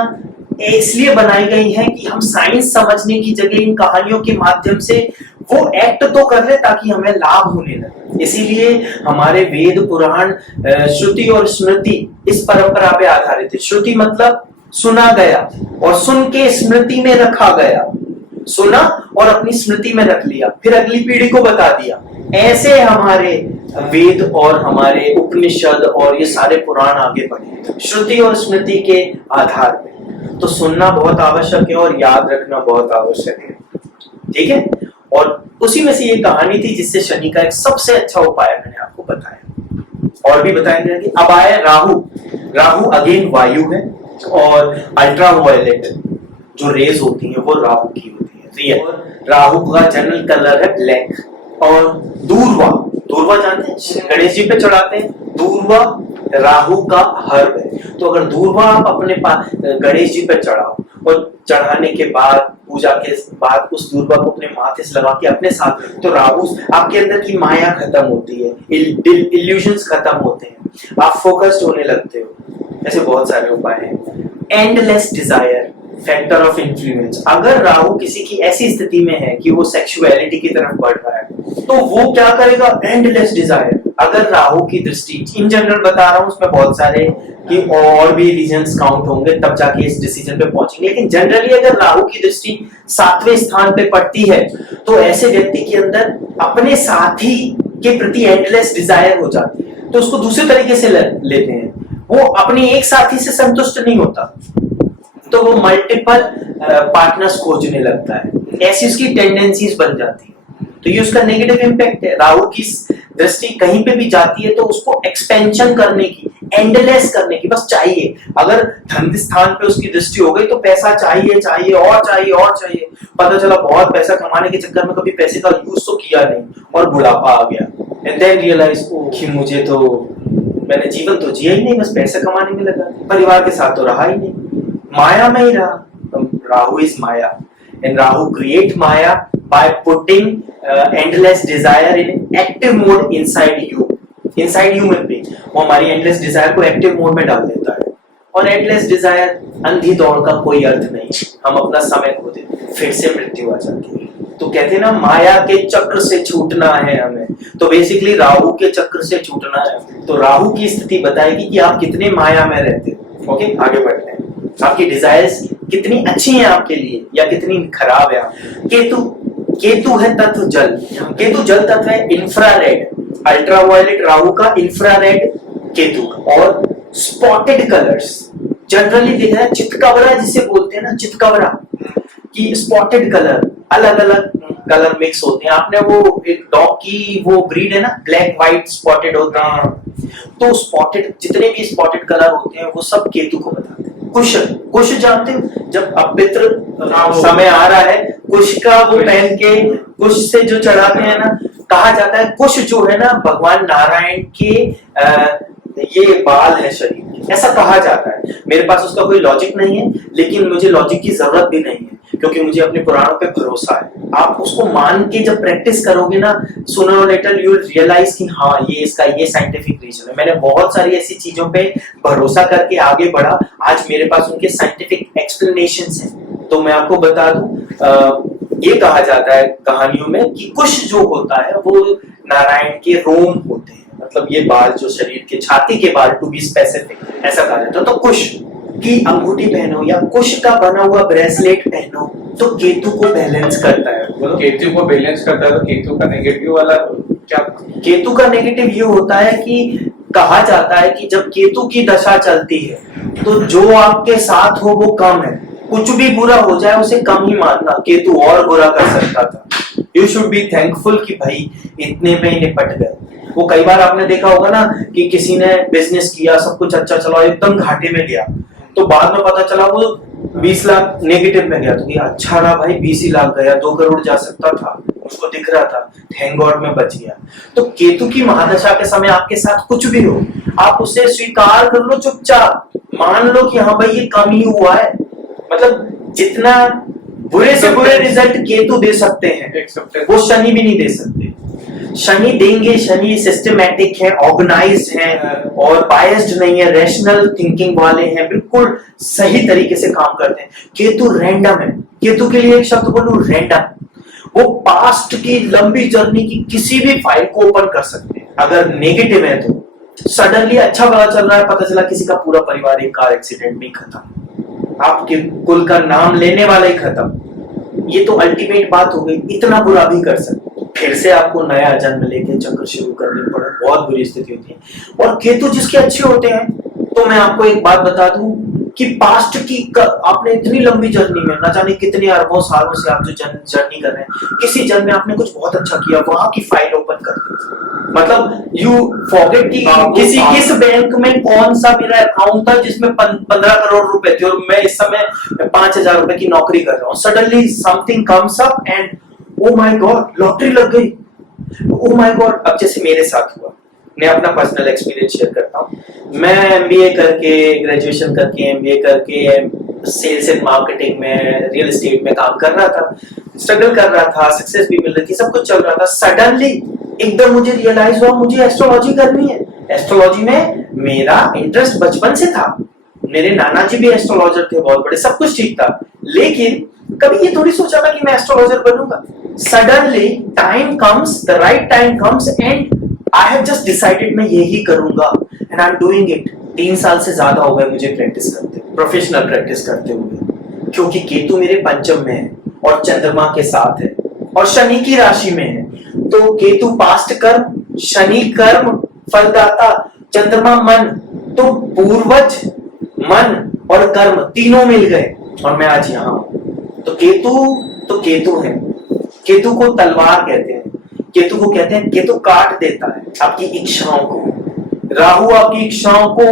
इसलिए बनाई गई हैं कि हम साइंस समझने की जगह इन कहानियों के माध्यम से वो एक्ट तो कर रहे ताकि हमें लाभ होने लगे। इसीलिए हमारे वेद पुराण, श्रुति और स्मृति इस परंपरा पे आधारित है। श्रुति मतलब सुना गया और सुन के स्मृति में रखा गया, सुना और अपनी स्मृति में रख लिया, फिर अगली पीढ़ी को बता दिया। ऐसे हमारे वेद और हमारे उपनिषद और ये सारे पुराण आगे बढ़े, श्रुति और स्मृति के आधार पे। तो सुनना बहुत आवश्यक है और याद रखना बहुत आवश्यक है, ठीक है। और उसी में से ये कहानी थी जिससे शनि का एक सबसे अच्छा उपाय मैंने आपको बताया, और भी बताएंगे। अब आए राहु। राहु अगेन वायु है और अल्ट्रा वायलेट जो रेज होती हैं वो राहु की होती है, रियल। राहु का जनरल कलर है ब्लैक। और दूर्वा, दूर्वा जानते हैं, गणेश जी पे चढ़ाते हैं। दूर्वा राहु का हर्ब है। तो अगर दूर्वा आप अपने पास गणेश जी पे चढ़ाओ और चढ़ाने के बाद, पूजा के बाद उस दूर्वा को अपने माथे से लगा के अपने साथ, तो राहु, आपके अंदर की माया खत्म होती है, इल्यूजन्स खत्म होते हैं, आप फोकस्ड होने लगते हो। ऐसे बहुत सारे उपाय हैं। Endless desire, factor of influence. अगर राहु किसी की ऐसी स्थिति में है कि वो सेक्सुअलिटी की तरफ बढ़ रहा है, तो वो क्या करेगा? Endless desire. अगर राहु की दृष्टि, इन जनरल बता रहा हूं, उसमें बहुत सारे कि और भी रीजंस काउंट होंगे, तब जाके इस डिसीजन पे पहुंचेंगे, लेकिन जनरली अगर राहु की दृष्टि 7वें स्थान पे पड़ती है तो ऐसे व्यक्ति के अंदर अपने साथी के प्रति एंडलेस डिजायर हो जाती है। तो उसको दूसरे तरीके से लेते हैं, वो अपने एक साथी से संतुष्ट नहीं होता, तो वो मल्टीपल पार्टनर्स खोजने लगता है। ऐसी उसकी टेंडेंसीज बन जाती है। तो ये उसका नेगेटिव इम्पैक्ट है। राहु की दृष्टि कहीं पे भी जाती है तो उसको एक्सपेंशन करने की, एंडलेस करने की बस चाहिए। अगर धन स्थान पे उसकी दृष्टि हो गई तो पैसा चाहिए, चाहिए और चाहिए और चाहिए। पता चला बहुत पैसा कमाने के चक्कर में कभी पैसे का यूज तो किया नहीं और बुढ़ापा आ गया, एंड देन रियलाइज कि मुझे तो, मैंने जीवन तो जिया ही नहीं, बस पैसा कमाने में लगा, परिवार के साथ तो रहा ही नहीं, माया में ही रहा। Rahu is Maya, and Rahu create Maya by putting endless desire in active mode inside you में भी वो हमारी endless desire को active mode में डाल देता है। और endless desire, अंधी दौड़ का कोई अर्थ नहीं, हम अपना समय खो देते, फिर से मृत्यु आ जाती है। तो कहते हैं ना, माया के चक्र से छूटना है हमें, तो बेसिकली राहु के चक्र से छूटना है। तो राहु की स्थिति बताएगी कि आप कितने माया में रहते हो। ओके, आगे बढ़ते हैं। आपकी डिजायर्स कितनी अच्छी हैं आपके लिए या कितनी खराब है। केतु है तत्व जल। केतु जल तत्व है, इंफ्रारेड, अल्ट्रावायलेट राहु का, इंफ्रारेड केतु का। और स्पॉटेड कलर्स जनरली देखा है, चितकबरा जिसे बोलते हैं ना, चितकबरा की स्पॉटेड कलर, अलग अलग कलर मिक्स होते हैं। आपने वो एक डॉग की वो ब्रीड है ना, ब्लैक व्हाइट स्पॉटेड होते हैं, तो स्पॉटेड, जितने भी स्पॉटेड कलर होते हैं वो सब केतु को बताते हैं। कुश जानते हो, जब अपित्र समय आ रहा है, कुश का वो पहन के कुश से जो चढ़ाते हैं ना, कहा जाता है कुश जो है ना भगवान नारायण के ये बाल है शरीर के, ऐसा कहा जाता है। मेरे पास उसका कोई लॉजिक नहीं है, लेकिन मुझे लॉजिक की जरूरत भी नहीं है, क्योंकि मुझे अपने पुराणों पे भरोसा है। आप उसको मान के जब प्रैक्टिस करोगे ना, सूनर और लेटर यू विल रियलाइज कि हाँ, ये इसका ये साइंटिफिक रीजन है। मैंने बहुत सारी ऐसी चीजों पे भरोसा करके आगे बढ़ा, आज मेरे पास उनके साइंटिफिक एक्सप्लेनेशंस हैं। तो मैं आपको बता दूं, ये कहा जाता है कहानियों में कि कुश जो होता है वो नारायण के रोम होते हैं, मतलब ये बाल जो शरीर के छाती के बाल, टू बी स्पेसिफिक, ऐसा कहा जाता है। तो कुश की अंगूठी पहनो या कुश का बना हुआ ब्रेसलेट पहनो तो केतु को बैलेंस करता है। केतु को बैलेंस करता है। तो केतु का नेगेटिव वाला क्या? केतु का नेगेटिव ये होता है कि कहा जाता है कि जब केतु की दशा चलती है तो जो आपके साथ हो वो कम है, कुछ भी बुरा हो जाए उसे कम ही मानना, केतु और बुरा कर सकता था। यू शुड बी थैंकफुल कि भाई इतने में ही निपट गए। वो कई बार आपने देखा होगा ना कि किसी ने बिजनेस किया, सब कुछ अच्छा चला, एकदम घाटे में गया, तो बाद में पता चला वो 20 लाख नेगेटिव में गया, तो ये अच्छा रहा भाई 20 ही लाख गया, 2 करोड़ जा सकता था, उसको दिख रहा था, थैंक गॉड में बच गया। तो केतु की महादशा के समय आपके साथ कुछ भी हो, आप उसे स्वीकार कर लो, चुपचाप मान लो कि हाँ भाई ये कम ही हुआ है। मतलब जितना बुरे से बुरे रिजल्ट केतु दे सकते हैं वो शनि भी नहीं दे सकते। शनि देंगे, शनि सिस्टमैटिक है, ऑर्गेनाइज्ड है और बायस्ड नहीं है, रैशनल थिंकिंग वाले हैं, बिल्कुल सही तरीके से काम करते हैं। केतु रैंडम है। केतु के लिए एक शब्द बोलूं, रैंडम। वो पास्ट की लंबी जर्नी की किसी भी फाइल को ओपन कर सकते हैं। अगर नेगेटिव है तो सडनली अच्छा पता चल रहा है, पता चला किसी का पूरा परिवार एक कार एक्सीडेंट में खत्म, आपके कुल का नाम लेने वाला ही खत्म। ये तो अल्टीमेट बात हो गई, इतना बुरा भी कर सकते। फिर से आपको नया जन्म लेके चक्र शुरू करने पड़े, बहुत बुरी स्थिति होती है। और केतु जिसके अच्छे होते हैं, तो मैं आपको एक बात बता दूं कि पास्ट की आपने इतनी लंबी जर्नी में, ना जाने कितने अरबों सालों से आप जो जर्नी कर रहे हैं, किसी जन्म में आपने कुछ बहुत अच्छा किया, वहां की फाइल ओपन कर दी। मतलब यू फॉरगेट कि किस बैंक में कौन सा मेरा अकाउंट था जिसमें 15 करोड़ रुपए थे और मैं इस समय 5,000 रुपए की नौकरी कर रहा हूँ। Suddenly something comes up and oh my God, lottery लग गई, ओ माय गॉड। अब जैसे मेरे साथ हुआ, मैं अपना पर्सनल एक्सपीरियंस शेयर करता हूँ। मैं एमबीए करके, ग्रेजुएशन करके, एमबीए करके सेल्स एंड मार्केटिंग में, रियल एस्टेट में काम कर रहा था, स्ट्रगल कर रहा था, सक्सेस भी मिल रही थी, सब कुछ चल रहा था। सडनली एकदम मुझे रियलाइज हुआ मुझे एस्ट्रोलॉजी करनी है। एस्ट्रोलॉजी में मेरा इंटरेस्ट बचपन से था, मेरे नाना जी भी एस्ट्रोलॉजर थे, बहुत बड़े, सब कुछ ठीक था, लेकिन कभी ये थोड़ी सोचा था कि मैं एस्ट्रोलॉजर बनूंगा। Suddenly time comes, the right time comes and I have just decided मैं यही करूंगा and I am doing it. 3 साल से ज्यादा हो गए मुझे प्रैक्टिस करते, प्रोफेशनल प्रैक्टिस करते हुए, क्योंकि केतु मेरे पंचम में है और चंद्रमा के साथ है और शनि की राशि में है। तो केतु पास्ट कर्म, शनि कर्म फलदाता, चंद्रमा मन, तो पूर्वज मन और कर्म तीनों मिल गए और मैं आज यहां हूं। तो केतु है। केतु को तलवार कहते हैं, केतु को कहते हैं, केतु काट देता है आपकी इच्छाओं को, राहु आपकी इच्छाओं को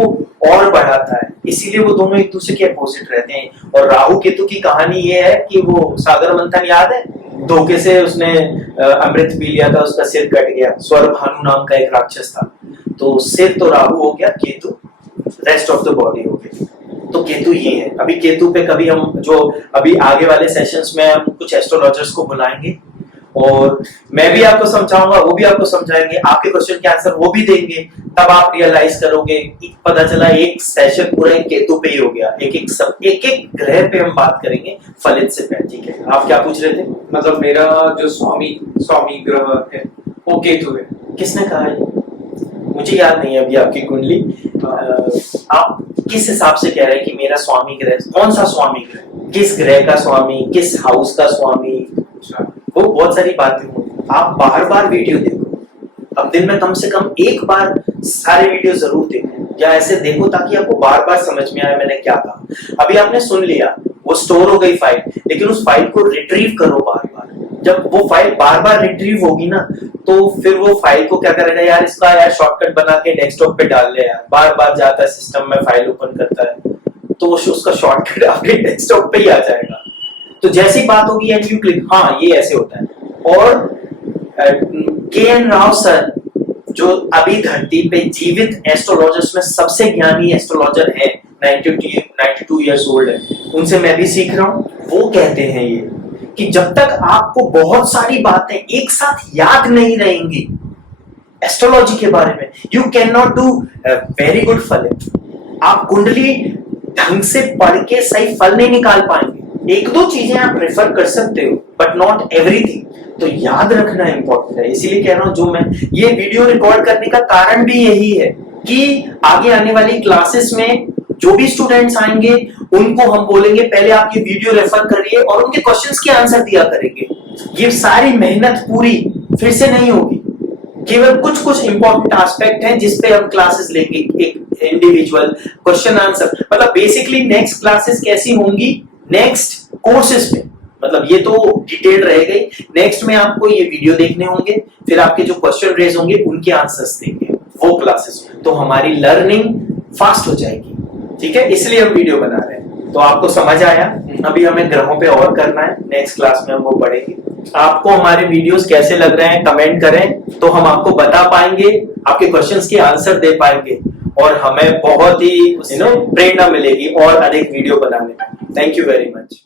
और बढ़ाता है, इसीलिए वो दोनों एक दूसरे के अपोजिट रहते हैं। और राहु केतु की कहानी ये है कि वो सागर मंथन याद है, धोखे से उसने अमृत पी लिया था, उसका सिर कट गया, स्वर भानु नाम का एक राक्षस था, तो सिर तो राहु हो गया, Ketu rest of the body हो गई। तो केतु ये है। अभी केतु पे कभी हम जो अभी आगे वाले सेशंस में हम कुछ एस्ट्रोलॉजर्स को बुलाएंगे और मैं भी आपको समझाऊंगा, वो भी आपको समझाएंगे, आपके क्वेश्चन के आंसर वो भी देंगे, तब आप रियलाइज करोगे, पता चला एक सेशन पूरा एक केतु पे ही हो गया। एक ग्रह पे हम बात करेंगे फलित से पहले, ठीक है? आप क्या पूछ रहे थे? मतलब मेरा जो स्वामी ग्रह है वो केतु है। किसने कहा ये? मुझे याद नहीं है अभी आपकी कुंडली। आप किस हिसाब से कह रहे हैं कि मेरा स्वामी ग्रह? कौन सा स्वामी ग्रह? किस ग्रह का स्वामी, किस हाउस का स्वामी? वो बहुत सारी बातें होंगी, आप बार बार वीडियो देखो। अब दिन में कम से कम एक बार सारे वीडियो जरूर देखो, या ऐसे देखो ताकि आपको बार बार समझ में आए मैंने क्या कहा। अभी आपने सुन लिया, वो स्टोर हो गई फाइल, लेकिन उस फाइल को रिट्रीव करो बार बार। जब वो फाइल बार बार रिट्रीव होगी ना, तो फिर वो फाइल को क्या करेगा, यार इसका यार शॉर्टकट बना के डेस्कटॉप पे डाल ले यार, बार बार जाता है सिस्टम में, फाइल ओपन करता है, तो उसका शॉर्टकट आपके डेस्कटॉप पे ही आ जाएगा। तो जैसी बात होगी एंड यू क्लिक, हाँ ये ऐसे होता है। और के.एन. राव सर जो अभी धरती पे जीवित एस्ट्रोलॉजर्स में सबसे ज्ञानी एस्ट्रोलॉजर है, 92 इयर्स ओल्ड है, उनसे मैं भी सीख रहा हूँ। वो कहते हैं ये कि जब तक आपको बहुत सारी बातें एक साथ याद नहीं रहेंगी एस्ट्रोलॉजी के बारे में, you can not do very good फलित। आप कुंडली ढंग से पढ़ के सही फल नहीं निकाल पाएंगे। एक दो चीजें आप प्रेफर कर सकते हो बट नॉट एवरीथिंग। तो याद रखना इंपॉर्टेंट है, इसीलिए कह रहा हूं, जो मैं ये वीडियो रिकॉर्ड करने का कारण भी यही है कि आगे आने वाली क्लासेस में जो भी स्टूडेंट्स आएंगे उनको हम बोलेंगे पहले आप ये वीडियो रेफर करिए और उनके क्वेश्चंस के आंसर दिया करेंगे। ये सारी मेहनत पूरी फिर से नहीं होगी, केवल कुछ कुछ इंपॉर्टेंट एस्पेक्ट हैं जिस पे हम क्लासेस लेंगे, एक इंडिविजुअल क्वेश्चन आंसर। मतलब बेसिकली नेक्स्ट क्लासेस कैसी होंगी, नेक्स्ट कोर्सेज में, मतलब ये तो डिटेल रह गई, नेक्स्ट में आपको ये वीडियो देखने होंगे, फिर आपके जो क्वेश्चन रेज होंगे उनके आंसर्स देंगे वो क्लासेस, तो हमारी लर्निंग फास्ट हो जाएगी। ठीक है, इसलिए हम वीडियो बना रहे हैं। तो आपको समझ आया, अभी हमें ग्रहों पे और करना है, नेक्स्ट क्लास में हम वो पढ़ेंगे। आपको हमारे वीडियोस कैसे लग रहे हैं कमेंट करें, तो हम आपको बता पाएंगे, आपके क्वेश्चंस के आंसर दे पाएंगे और हमें बहुत ही प्रेरणा मिलेगी और अधिक वीडियो बनाने में। Thank you very much.